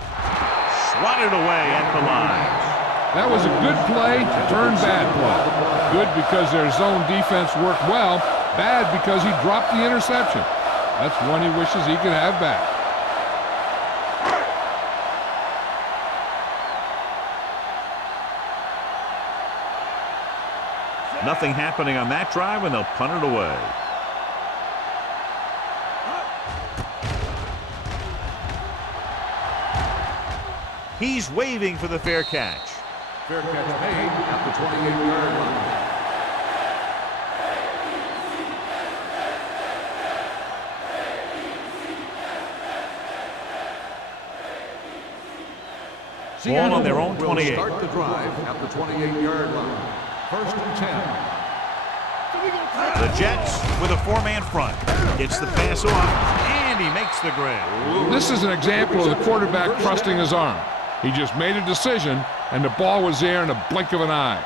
Swatted away at the line. That was a good play, turned bad play. Good because their zone defense worked well, bad because he dropped the interception. That's one he wishes he could have back. Nothing happening on that drive, and they'll punt it away. He's waving for the fair catch. Fair catch made at the 28-yard line. Ball on their own Will 28. start the drive at the 28-yard line. First and 10. The Jets with a four-man front. Gets the pass off, and he makes the grab. This is an example of the quarterback trusting his arm. He just made a decision, and the ball was there in a blink of an eye.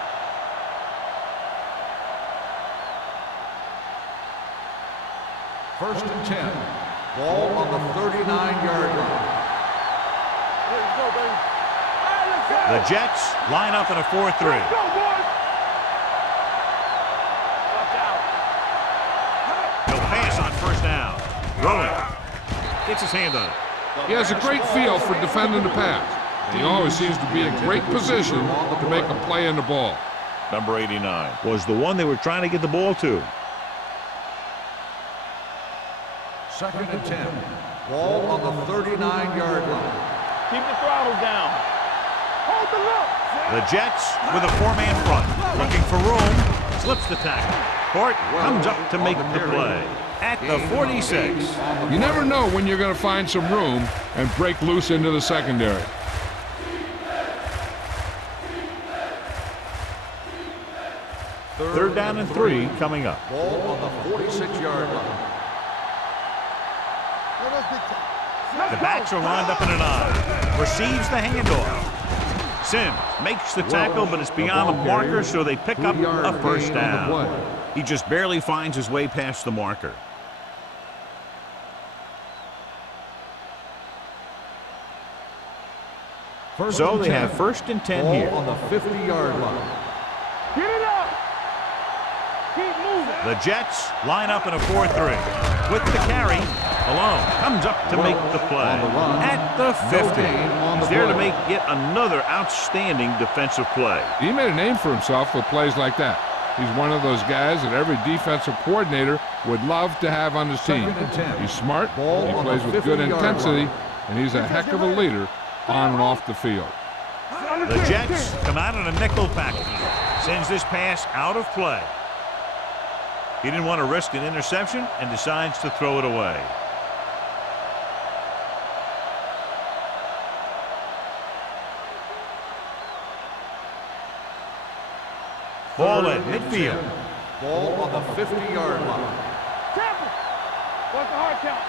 First and 10. Ball on the 39-yard line. Let's go, baby. Hey, let's go. The Jets line up in a 4-3. Let's go, boys. Watch out. He'll pass on first down. Throwing. Gets his hand on it. He has a great feel for defending the pass. And he always seems to be in great position to make a play in the ball. Number 89 was the one they were trying to get the ball to. Second and 10. Ball on the 39-yard line. Keep the throttle down. Hold the look. The Jets with a four-man front. Looking for room. Slips the tackle. Court comes up to make the play at the 46. You never know when you're going to find some room and break loose into the secondary. Third down and 3 coming up. Ball on the 46-yard line. The backs are lined up in an I. Receives the handoff. Sims makes the tackle, but it's beyond the marker, so they pick up a first down. He just barely finds his way past the marker. So they have first and 10 Ball here. on the 50-yard line. Get it up. Keep moving. The Jets line up in a 4-3. With the carry, alone comes up to make the play at the 50. He's there to make yet another outstanding defensive play. He made a name for himself with plays like that. He's one of those guys that every defensive coordinator would love to have on his team. He's smart, he plays with good intensity, and he's a heck of a leader on and off the field. The Jets come out in a nickel package. Sends this pass out of play. He didn't want to risk an interception and decides to throw it away. Ball at midfield. Ball on the 50-yard line. Tampa. What's the hard count?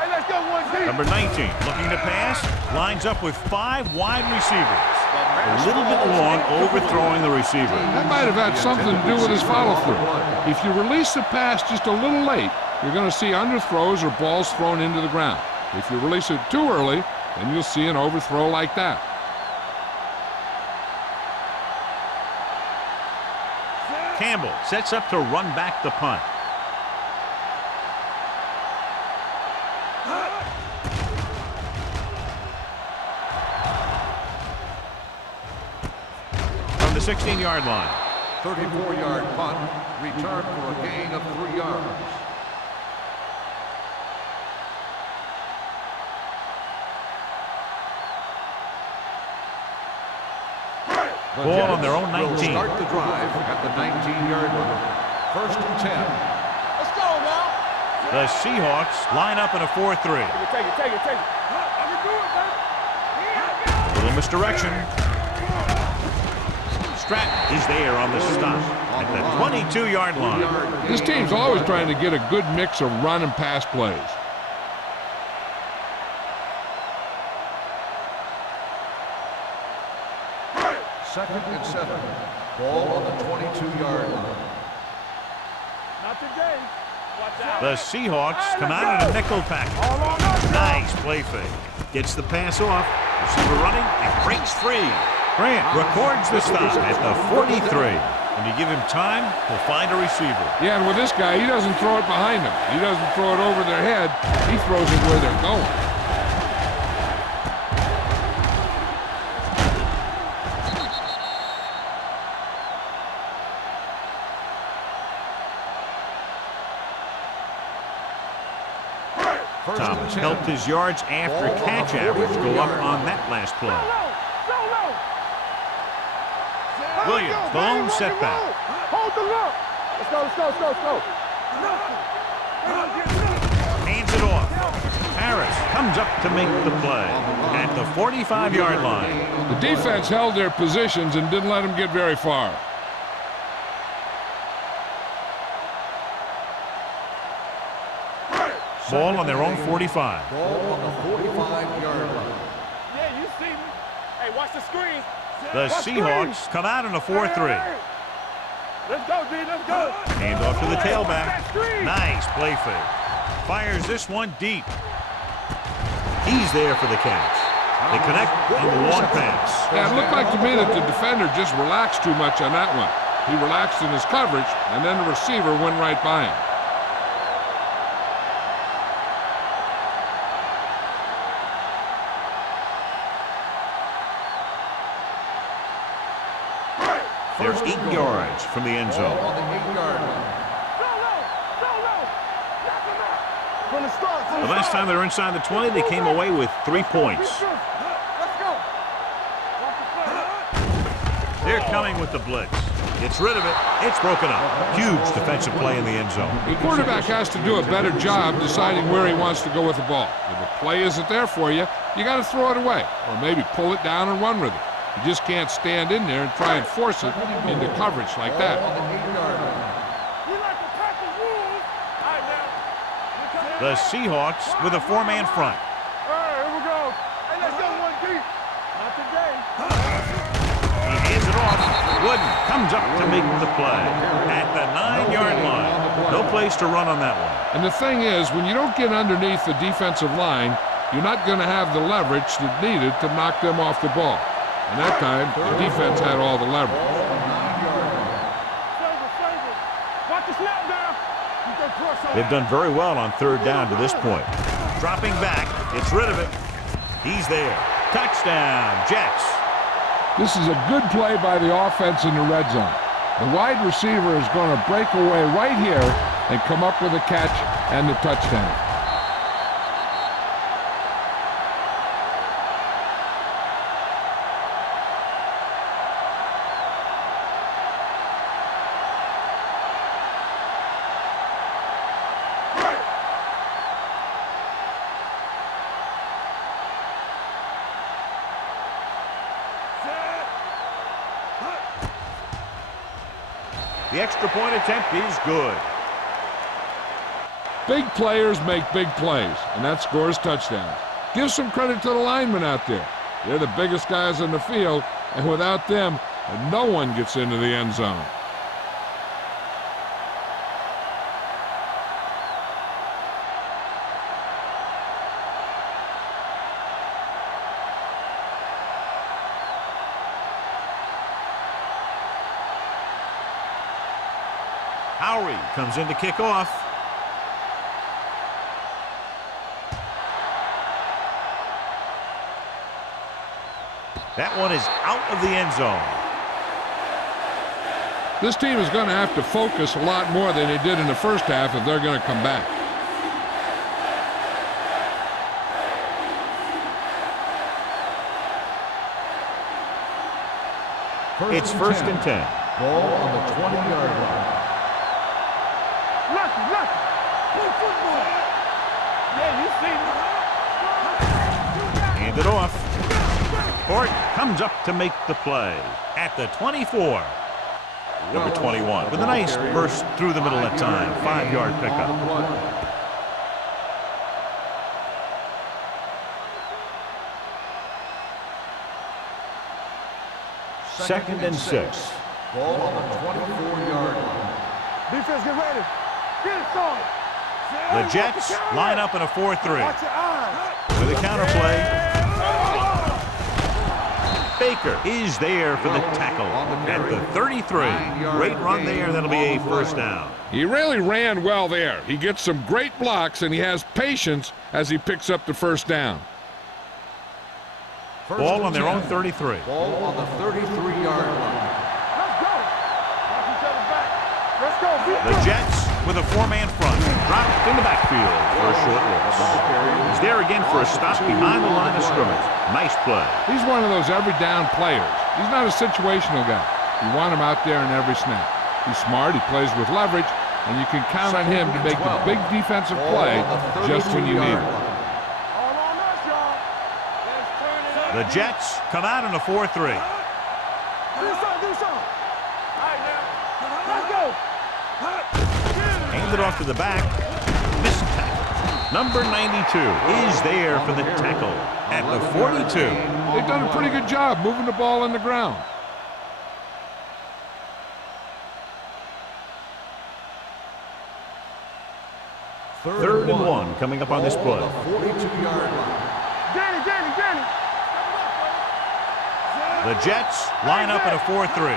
Hey, let's go, 1-2. Number 19 looking to pass. Lines up with 5 wide receivers. A little bit long, overthrowing the receiver. That might have had something to do with his follow-through. If you release the pass just a little late, you're going to see underthrows or balls thrown into the ground. If you release it too early, then you'll see an overthrow like that. Campbell sets up to run back the punt. From the 16-yard line. 34-yard punt, return for a gain of 3 yards. Ball on their own 19. Will start the drive at the 19-yard line. 1st and 10. Let's go now. The Seahawks line up in a 4-3. Take it. I can do it, baby. Little misdirection. Stratton is there on the stop at the 22-yard line. This team's always trying to get a good mix of run and pass plays. Second and 7. Ball on the 22-yard line. Not today. Watch out. The Seahawks come out in a nickel package. Nice play fake. Gets the pass off. Receiver running and breaks free. Grant records the stop at the 43. When you give him time, he'll find a receiver. Yeah, and with this guy, he doesn't throw it behind them. He doesn't throw it over their head. He throws it where they're going. Thomas helped his yards after catch average go up on that last play. Williams, the lone setback. Hold the look. Let's go. Hands it off. Harris comes up to make the play at the 45-yard line. The defense held their positions and didn't let them get very far. Ball on their own 45. Ball on the 45-yard line. Yeah, you see me. Hey, watch the screen. The Seahawks come out in a 4-3. Let's go, D. Let's go. Hand off to the tailback. Nice play fake. Fires this one deep. He's there for the catch. They connect on the long pass. Yeah, it looked like to me that the defender just relaxed too much on that one. He relaxed in his coverage, and then the receiver went right by him. They're 8 yards from the end zone. On the 8-yard line. The last time they were inside the 20, they came away with 3 points. They're coming with the blitz. Gets rid of it. It's broken up. Huge defensive play in the end zone. The quarterback has to do a better job deciding where he wants to go with the ball. If a play isn't there for you, you got to throw it away, or maybe pull it down and run with it. You just can't stand in there and try and force it into coverage like that. The Seahawks with a 4-man front. All right, here we go. Hey, let's go one deep. Not today. He hands it off. Wooden comes up to make the play at the 9-yard line. No place to run on that one. And the thing is, when you don't get underneath the defensive line, you're not going to have the leverage that's needed to knock them off the ball. And that time, the defense had all the leverage. Watch the snap down. They've done very well on 3rd down to this point. Dropping back, gets rid of it. He's there. Touchdown, Jets. This is a good play by the offense in the red zone. The wide receiver is going to break away right here and come up with a catch and the touchdown. The extra point attempt is good. Big players make big plays, and that scores touchdowns. Give some credit to the linemen out there. They're the biggest guys on the field, And without them, no one gets into the end zone. Howery comes in to kick off. That one is out of the end zone. This team is going to have to focus a lot more than they did in the first half if they're going to come back. It's first and 10. Ball on the 20-yard line. Lucky. Play football. Yeah, you see me. Hand it off. Court comes up to make the play at the 24. Number 21 with a nice burst through the middle that time. 5-yard pickup. Second and 6. Ball on the 24-yard line. Defense, get ready. Get it started. The Jets line up in a 4-3. Watch your eyes. With a counter play. Baker is there for the tackle at the 33. Great run there. That'll be a first down. He really ran well there. He gets some great blocks, and he has patience as he picks up the first down. Ball on their own 33. Ball on the 33-yard line. Let's go. Watch each other back. Let's go. The Jets with a 4-man front. Dropped in the backfield for a short loss. He's there again for a stop behind the line of scrimmage. Nice play. He's one of those every down players. He's not a situational guy. You want him out there in every snap. He's smart. He plays with leverage, and you can count on him to make the big defensive play just when you need it. All on us, y'all. Let's turn it up. The Jets come out in a 4-3. Do something. All right, now. Let's go. Hand it off to the back. Missed tackle. Number 92 is there for the tackle at the 42. They've done a pretty good job moving the ball on the ground. Third and 1 coming up on this play. 42-yard line. Danny. The Jets line up in a 4-3.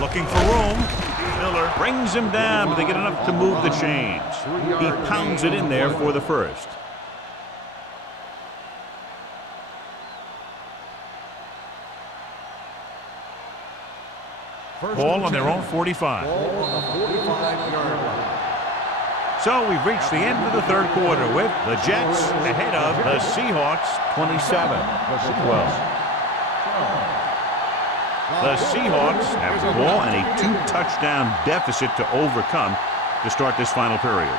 Looking for room. Miller brings him down, but they get enough to move the chains. He pounds it in there for the first. Ball on their own 45. Ball on the 45-yard line. So we've reached the end of the third quarter with the Jets ahead of the Seahawks 27-12. The Seahawks have the ball and a 2-touchdown deficit to overcome to start this final period.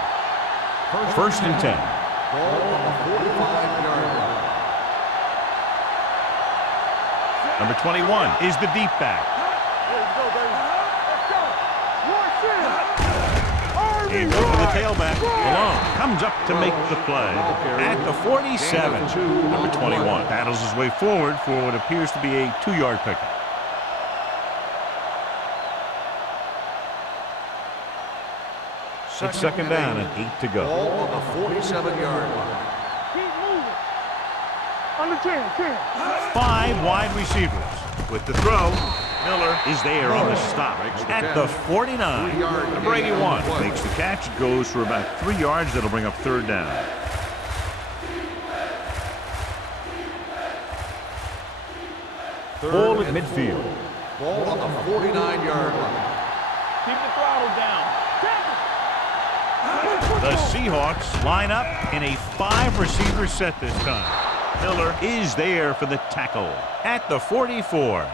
First and 10. Ball on the 45-yard line. Number 21 is the deep back. Let's go, baby. Let's go. He goes for the tailback. Malone comes up to make the play at the 47. Number 21 battles his way forward for what appears to be a 2-yard pickup. It's second down and 8 to go. Ball on the 47-yard line. Keep moving. Under 10. 5 wide receivers. With the throw, Miller is there on the stop at the 49. Number 81 makes the catch, goes for about 3 yards. That'll bring up third down. Ball at midfield. Ball on the 49-yard line. Keep the throttle down. The Seahawks line up in a 5-receiver set this time. Miller is there for the tackle at the 44.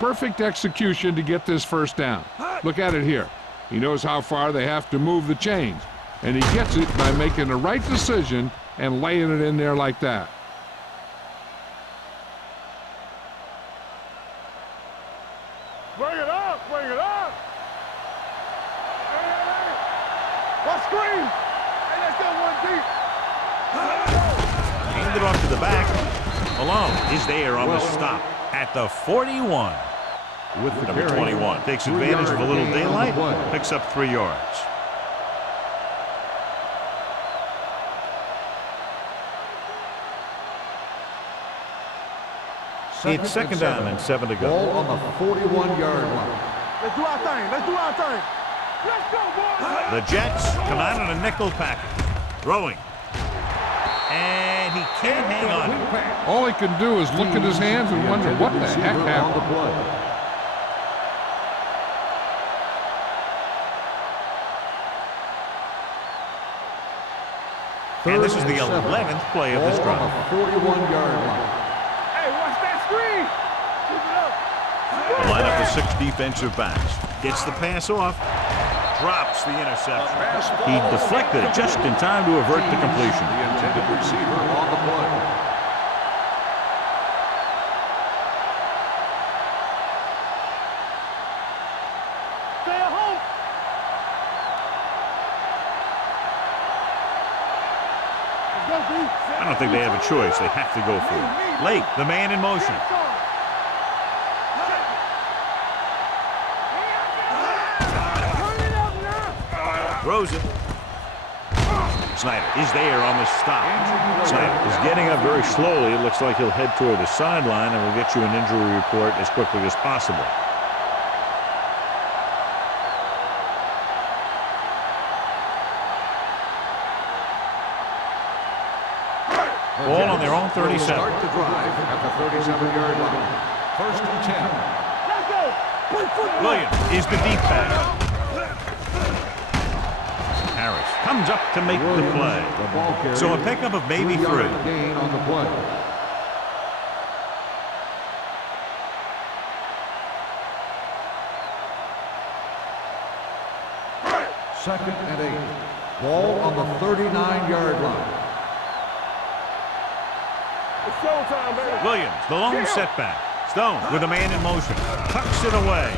Perfect execution to get this first down. Look at it here. He knows how far they have to move the chains, and he gets it by making the right decision and laying it in there like that. Bring it up. Let's scream. Hey, let's go one deep. Hand it off to the back. Malone is there on the stop at the 41. With the Number carry, 21 takes advantage of a little gain on the daylight, play. picks up 3 yards. It's second down and 7 to go. Ball on the 41-yard line. Let's do our thing. Let's do our thing. Let's go, boys. The Jets come out in a nickel package. Throwing. And he can't hang on. All he can do is look at his hands and wonder what the heck On the happened. play. And this is the Third and 11th play of this Ball drive. on the 41-yard line. Hey, watch that screen. Keep it up. The lineup of 6 defensive backs. Gets the pass off. Drops the interception. He deflected it just in time to avert the completion. The intended receiver on the play. Stay at home. Let's go, D. I don't think they have a choice. They have to go for it. Late, the man in motion. Throws it. Snyder is there on the stop. Snyder is getting up very slowly. It looks like he'll head toward the sideline, and we'll get you an injury report as quickly as possible. Ball on their own 37. Start the drive at the 37-yard line. First and 10. Let's go. Put foot. Williams is the deep pass. Harris comes up to make the play. The ball carrier. So a pickup of maybe 3. Gain on the play. Second and 8. Ball on the 39-yard line. It's showtime, baby. Williams, the lone setback. Stone with a man in motion. Tucks it away.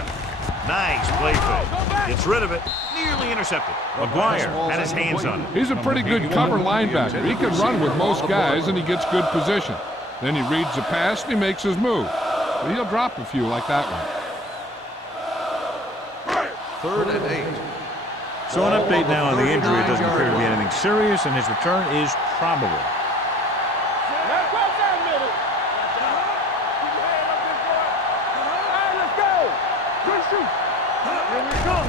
Nice play fake. Gets rid of it. Nearly intercepted. McGuire had his hands on it. He's a pretty good cover linebacker. He can run with most guys, and he gets good position. Then he reads the pass, and he makes his move. But he'll drop a few like that one. Third and 8. So an update now on the injury. It doesn't appear to be anything serious, and his return is probable. Let's go down middle. Keep your head up, big boy. All right, let's go. Good shoot. Here we come.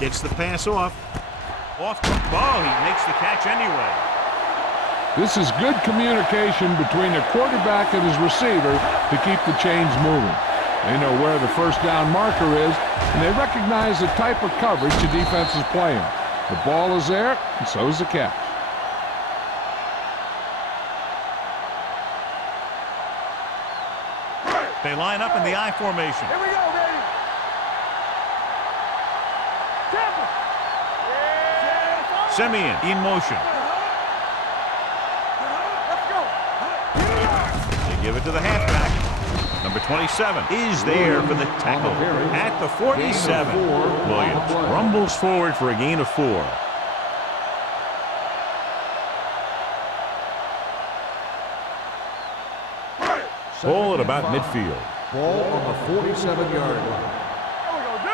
Gets the pass off. Off the ball. He makes the catch anyway. This is good communication between the quarterback and his receiver to keep the chains moving. They know where the first down marker is, and they recognize the type of coverage the defense is playing. The ball is there, and so is the catch. They line up in the I formation. Here we go, baby. Tampa. Yeah. Simeon in motion. Let's go. They give it to the halfback. Number 27 is there for the tackle at the 47. Williams rumbles forward for a gain of 4. Ball at about midfield. Ball on the 47-yard line. There we go, D.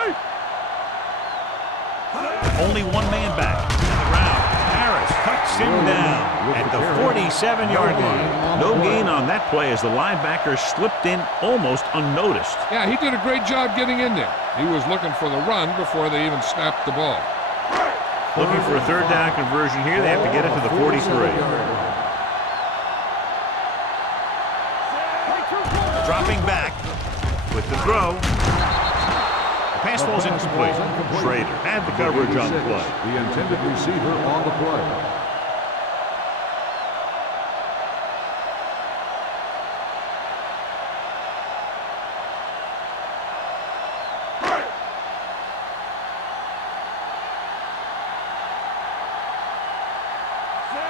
Only one man back to the ground. Harris cuts him down at the 47-yard line. No gain on that play as the linebacker slipped in almost unnoticed. Yeah, he did a great job getting in there. He was looking for the run before they even snapped the ball. Looking for a third down conversion here. They have to get it to the 43. Dropping back with the throw. The pass falls incomplete. Schrader had the coverage on the play. The intended receiver on the play.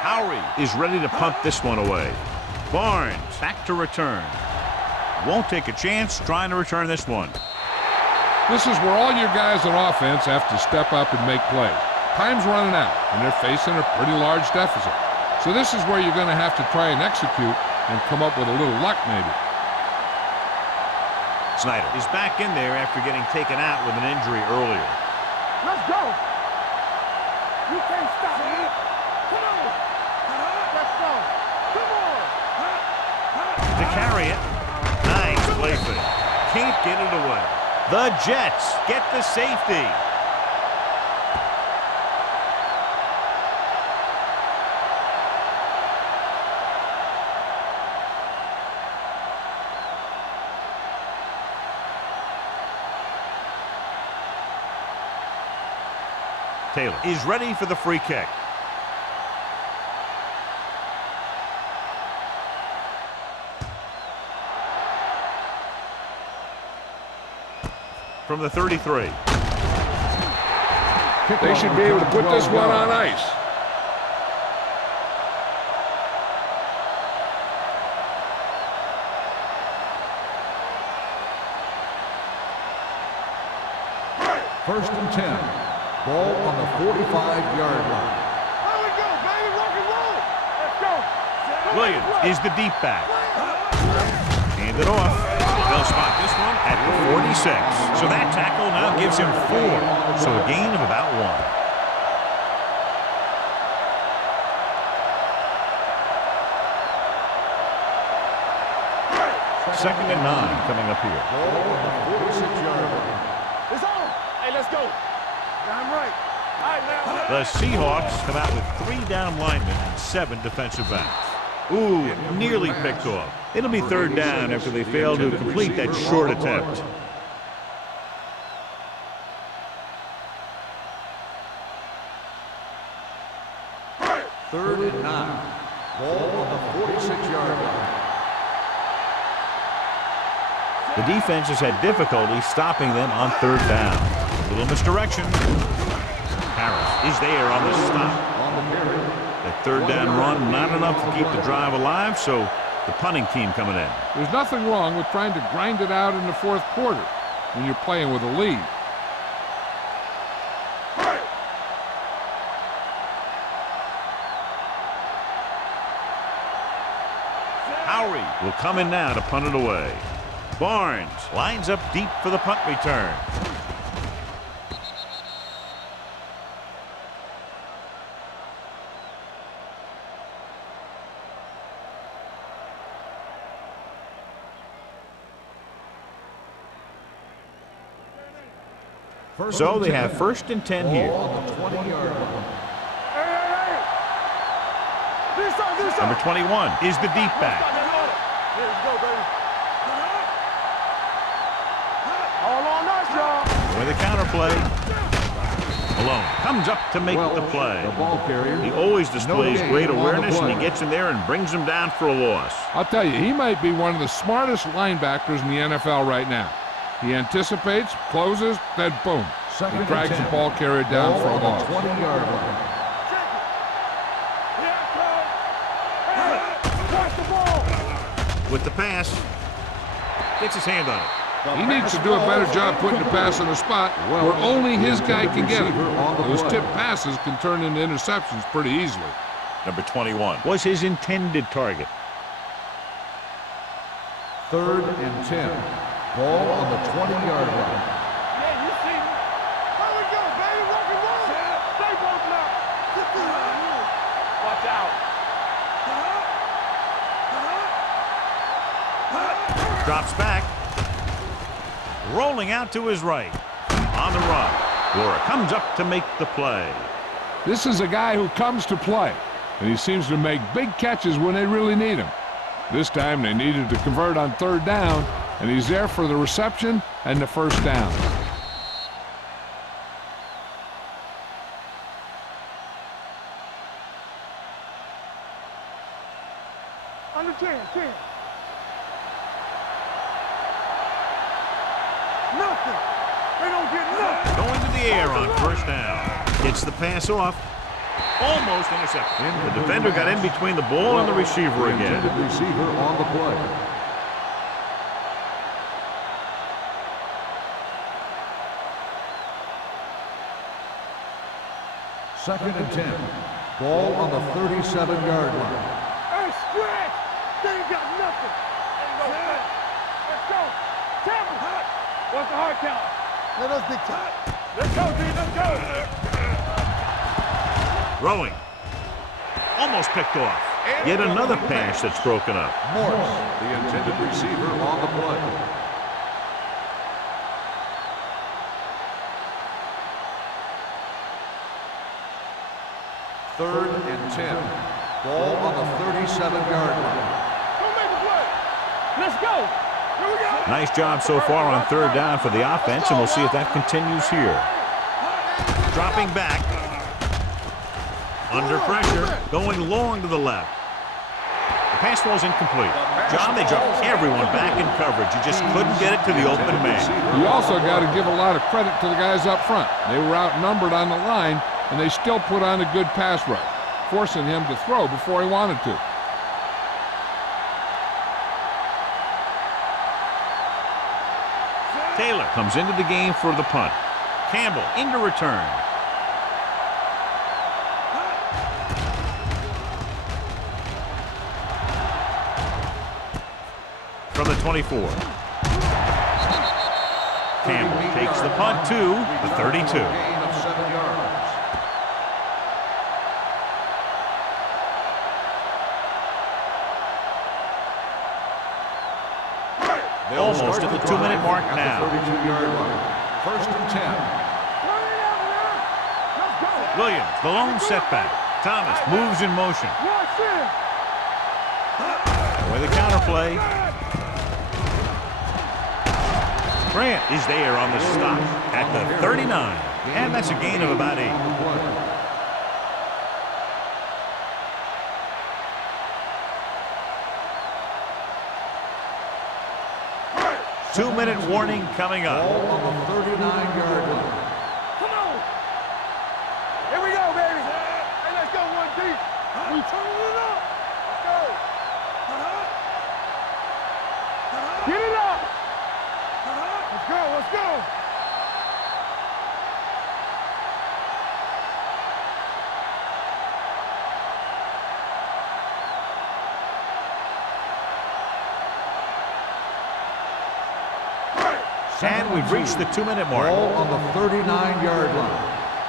Howery is ready to punt this one away. Barnes back to return. Won't take a chance trying to return this one. This is where all your guys on offense have to step up and make plays. Time's running out, and they're facing a pretty large deficit. So this is where you're going to have to try and execute and come up with a little luck maybe. Snyder is back in there after getting taken out with an injury earlier. Let's go. You can't stop me. Come on. Let's go. Come on. To carry it. Nice play fake. Can't get it away. The Jets get the safety. Taylor is ready for the free kick. From the 33. They should be able to put this one on ice. First and 10. Ball on the 45-yard line. There we go, baby. Rock and roll. Let's go. Williams is the deep back. Hand it off. They'll spot this one at the 46. So that tackle now gives him 4. So a gain of about 1. Second and 9 coming up here. Ball on the 46-yard line. It's on. Hey, let's go. I'm right. All right, now. The Seahawks come out with 3 down linemen and 7 defensive backs. Ooh, nearly picked off. It'll be third down after they fail to complete that short attempt. Third and 9. Ball on the 46-yard line. The defense has had difficulty stopping them on third down. A little misdirection. Harris is there on the stop. On the carry. That third down run, not enough to keep the drive alive, so the punting team coming in. There's nothing wrong with trying to grind it out in the fourth quarter when you're playing with a lead. Howery will come in now to punt it away. Barnes lines up deep for the punt return. So they have first and 10 here. Ball on the 20-yard line. Hey. This Number 21 is the deep back. Here we go, baby. All on us, y'all. With a counterplay. Malone comes up to make the play. The ball carrier. He always displays No great gain on the awareness, and he play. gets in there and brings him down for a loss. I'll tell you, he might be one of the smartest linebackers in the NFL right now. He anticipates, closes, then boom. Second He drags and the 10. ball carrier down Ball for a on loss. the 20-yard line. Watch the ball. With the pass, gets his hand on it. He needs to do a better job putting the pass in a spot where only his guy can get it. Those tip passes can turn into interceptions pretty easily. Number 21 was his intended target. Third and 10. Ball on the 20-yard line. Yeah, you see me. Here we go, baby. Rock and roll. Stay broken up. Watch out. Drops back. Rolling out to his right. On the run. Laura comes up to make the play. This is a guy who comes to play, and he seems to make big catches when they really need him. This time they needed to convert on third down, and he's there for the reception and the first down. Under 10. Nothing. They don't get nothing. Going to the air on first down. Gets the pass off. Almost intercepted. The defender got in between the ball and the receiver again. Intended receiver on the play. Second and 10. Ball on the 37-yard line. Hey, stretch. They ain't got nothing. Let's go. Tampa. What's the hard count? Let us dictate. Let's go, D. Let's go. Throwing. Almost picked off. Yet another pass that's broken up. Morse, the intended receiver on the play. Third and 10. Ball on the 37-yard line. Don't make a play. Let's go. Here we go. Nice job so far on third down for the offense, and we'll see if that continues here. Dropping back. Under pressure, going long to the left. The pass was incomplete. John, they dropped everyone back in coverage. You just couldn't get it to the open man. You also got to give a lot of credit to the guys up front. They were outnumbered on the line, and they still put on a good pass rush, forcing him to throw before he wanted to. Taylor comes into the game for the punt. Campbell into return. From the 24. Campbell takes the punt to the 32. Gain of 7 yards. Almost at the 2-minute mark now. 32-yard line. First and 10. Williams, the lone setback. Thomas moves in motion. With a counterplay. Grant is there on the stop at the 39. And that's a gain of about 8. 2-minute warning coming up. Ball on the 39-yard line. Come on. Here we go, baby. Hey, let's go, 1 deep. We turning it up. Let's go. Get it up. Let's go, let's go. And we've reached the 2-minute mark. Ball on the 39-yard line.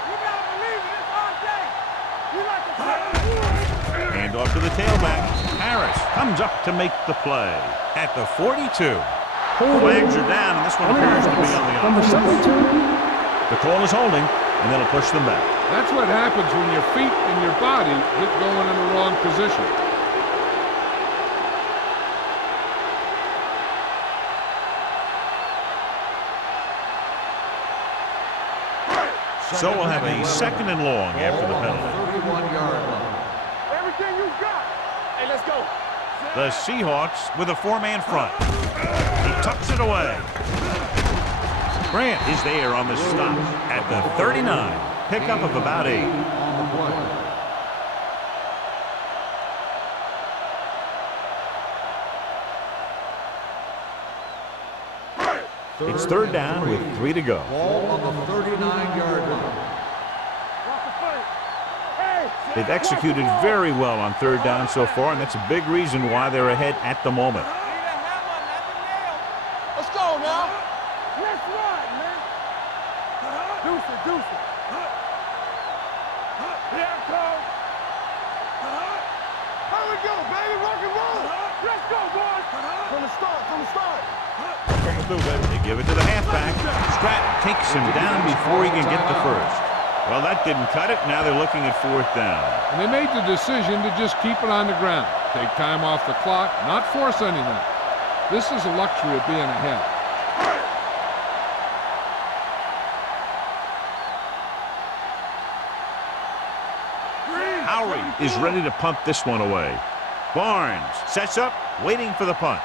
You gotta believe it. It's our day. We like to play. Hand off to the tailback. Harris comes up to make the play at the 42. Flags are down, and this one appears to be on the Number offense. 72. The call is holding, and that'll push them back. That's what happens when your feet and your body get going in the wrong position. So we'll have a 2nd and long after the penalty. 31-yard line. Everything you got. Hey, let's go. The Seahawks with a 4-man front. He tucks it away. Grant is there on the stop at the 39. Pickup of about 8. On the play. It's 3rd down with 3 to go. Ball on the 39-yard line. Watch the play. Hey. They've executed very well on 3rd down so far, and that's a big reason why they're ahead at the moment. Let's go now. Let's run, man. Deuce it, deuce it. Yeah, coach. How we go, baby? Rock and roll. Let's go, boys. From the start, from the start. They give it to the halfback. Stratton takes him down before he can get the first. Well, that didn't cut it. Now they're looking at 4th down. And they made the decision to just keep it on the ground. Take time off the clock, not force anything. This is a luxury of being ahead. Howry is ready to punt this one away. Barnes sets up, waiting for the punt.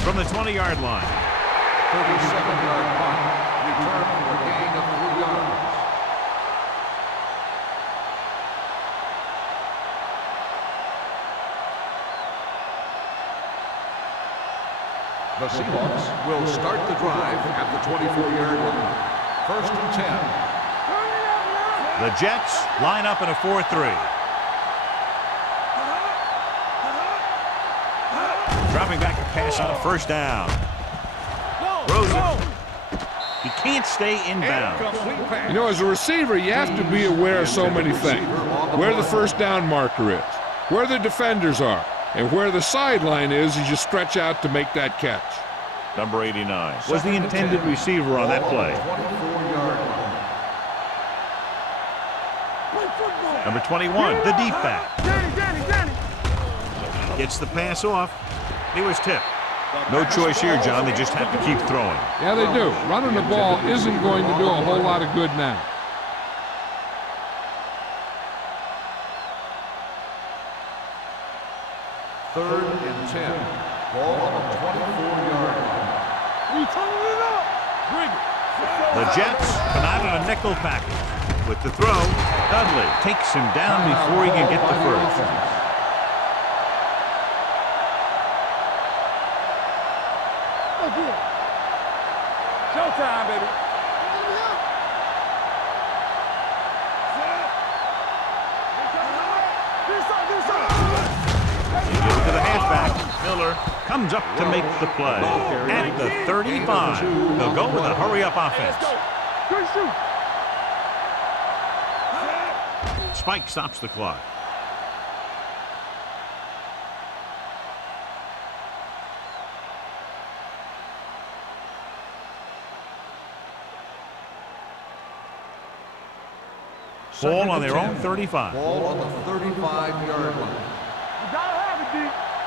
From the 20-yard line. 37-yard punt. Return for a gain of 3 yards. The Seahawks will start the drive at the 24-yard line. First and 10. Turn it The Jets line up in a 4-3. Dropping back to pass on first down. Rosen. He can't stay inbound. You know, as a receiver, you have to be aware of so many things. Where the first down marker is, where the defenders are, and where the sideline is as you stretch out to make that catch. Number 89 was the intended receiver on that play. Number 21, the deep back. Gets the pass off. He was tipped. No choice here, John. They just have to keep throwing. Yeah, they do. Running the ball isn't going to do a whole lot of good now. Third and 10. Ball on the 24-yard line. We total it up. Bring it. The Jets come out in a nickel package. With the throw, Dudley takes him down before he can get the first. Showtime, baby. He gives it to the halfback. Miller comes up to make the play. At the 35, they'll go with a hurry-up offense. Good shoot. Spike stops the clock. Ball on their own 35. Ball on the 35-yard line. You gotta have it, D.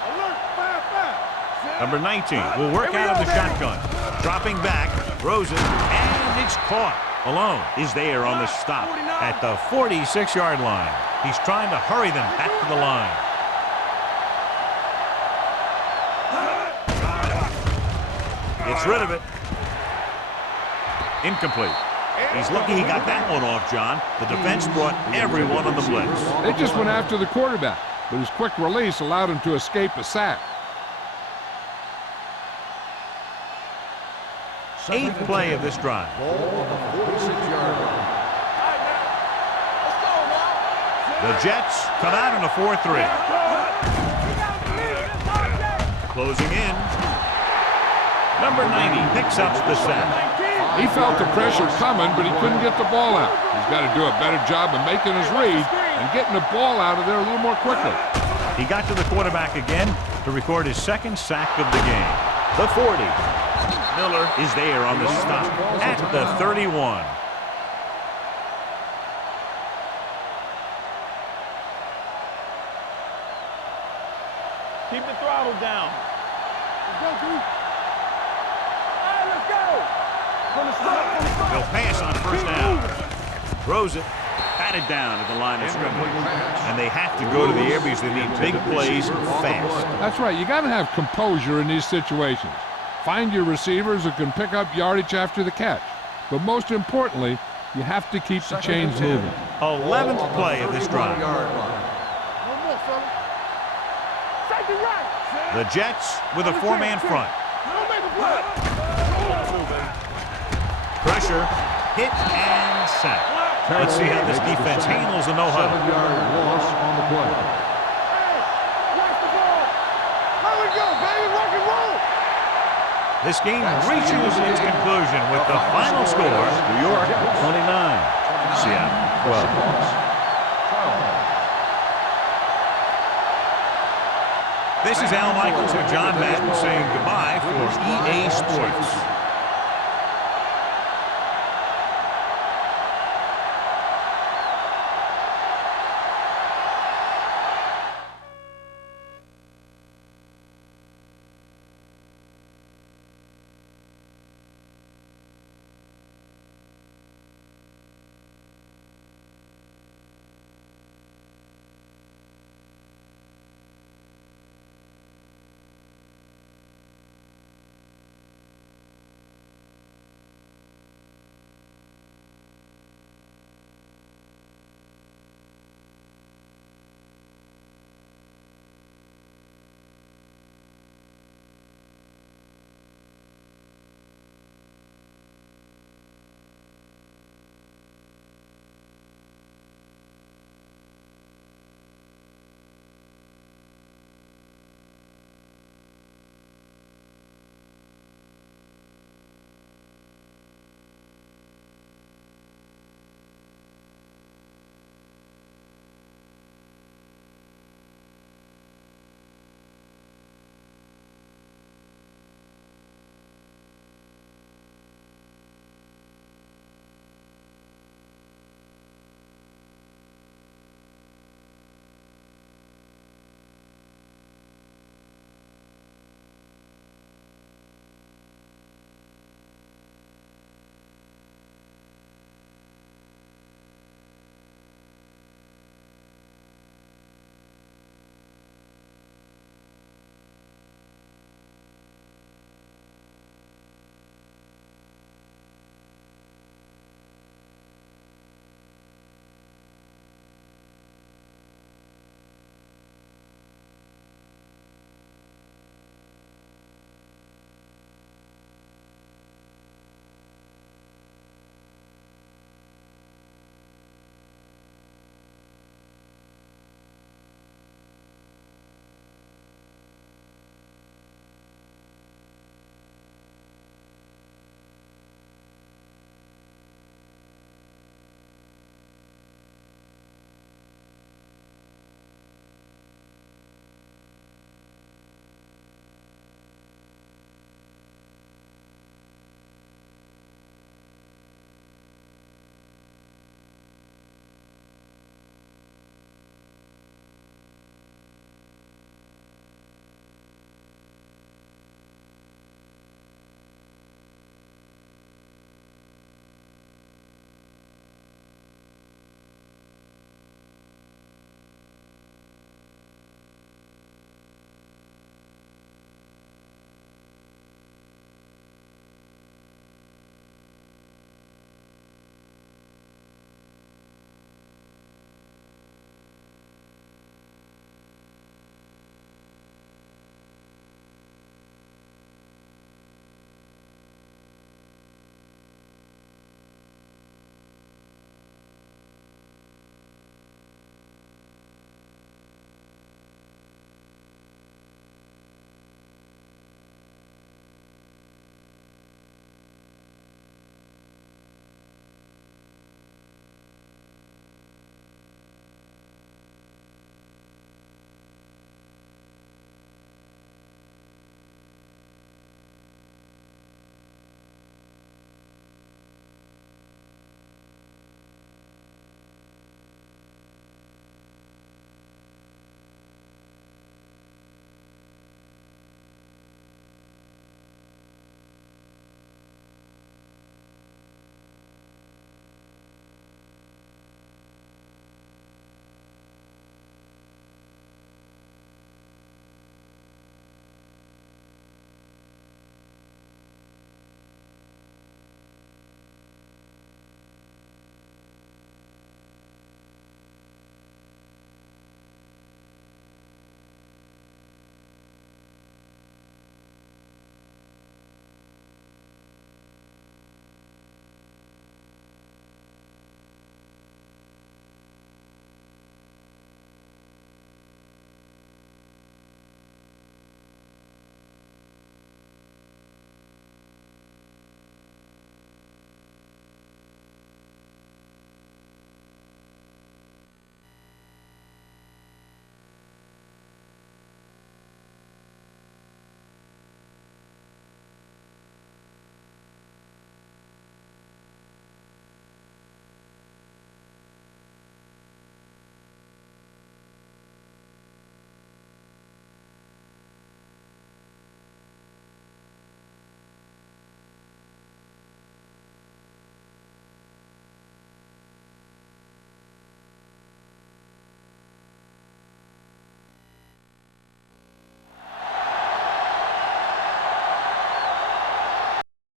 Alert, fire. Number 19 will work out of the shotgun. Dropping back, Rosen, and it's caught. Malone is there on the stop at the 46-yard line. He's trying to hurry them back to the line. Gets rid of it. Incomplete. He's lucky he got that one off, John. The defense brought everyone on the blitz. They just went after the quarterback, but his quick release allowed him to escape a sack. Eighth play of this drive. Ball on the 46-yard line. The Jets come out in a 4-3. Closing in. Number 90 picks up the sack. He felt the pressure coming, but he couldn't get the ball out. He's got to do a better job of making his read and getting the ball out of there a little more quickly. He got to the quarterback again to record his second sack of the game. The 40. Miller is there on the stop at the 31. Keep the throttle down. Let's go, D. All right, let's go. They'll pass on first down. Throws it. Batted down at the line of scrimmage. And they have to go to the air because they need big plays fast. That's right. You got to have composure in these situations. Find your receivers who can pick up yardage after the catch. But most importantly, you have to keep the chains moving. 11th play of this drive. One more, fella. Second right. The Jets with a four-man front. Don't make a play. Pressure, hit, and sack. Let's see how this defense handles the no-huddle. 7-yard loss on the play. Hey, watch the ball. Here we go, baby. Rock and roll. This game reaches its conclusion with the final score, New York 29, Seattle 12. This is Al Michaels and John Madden saying goodbye for EA Sports.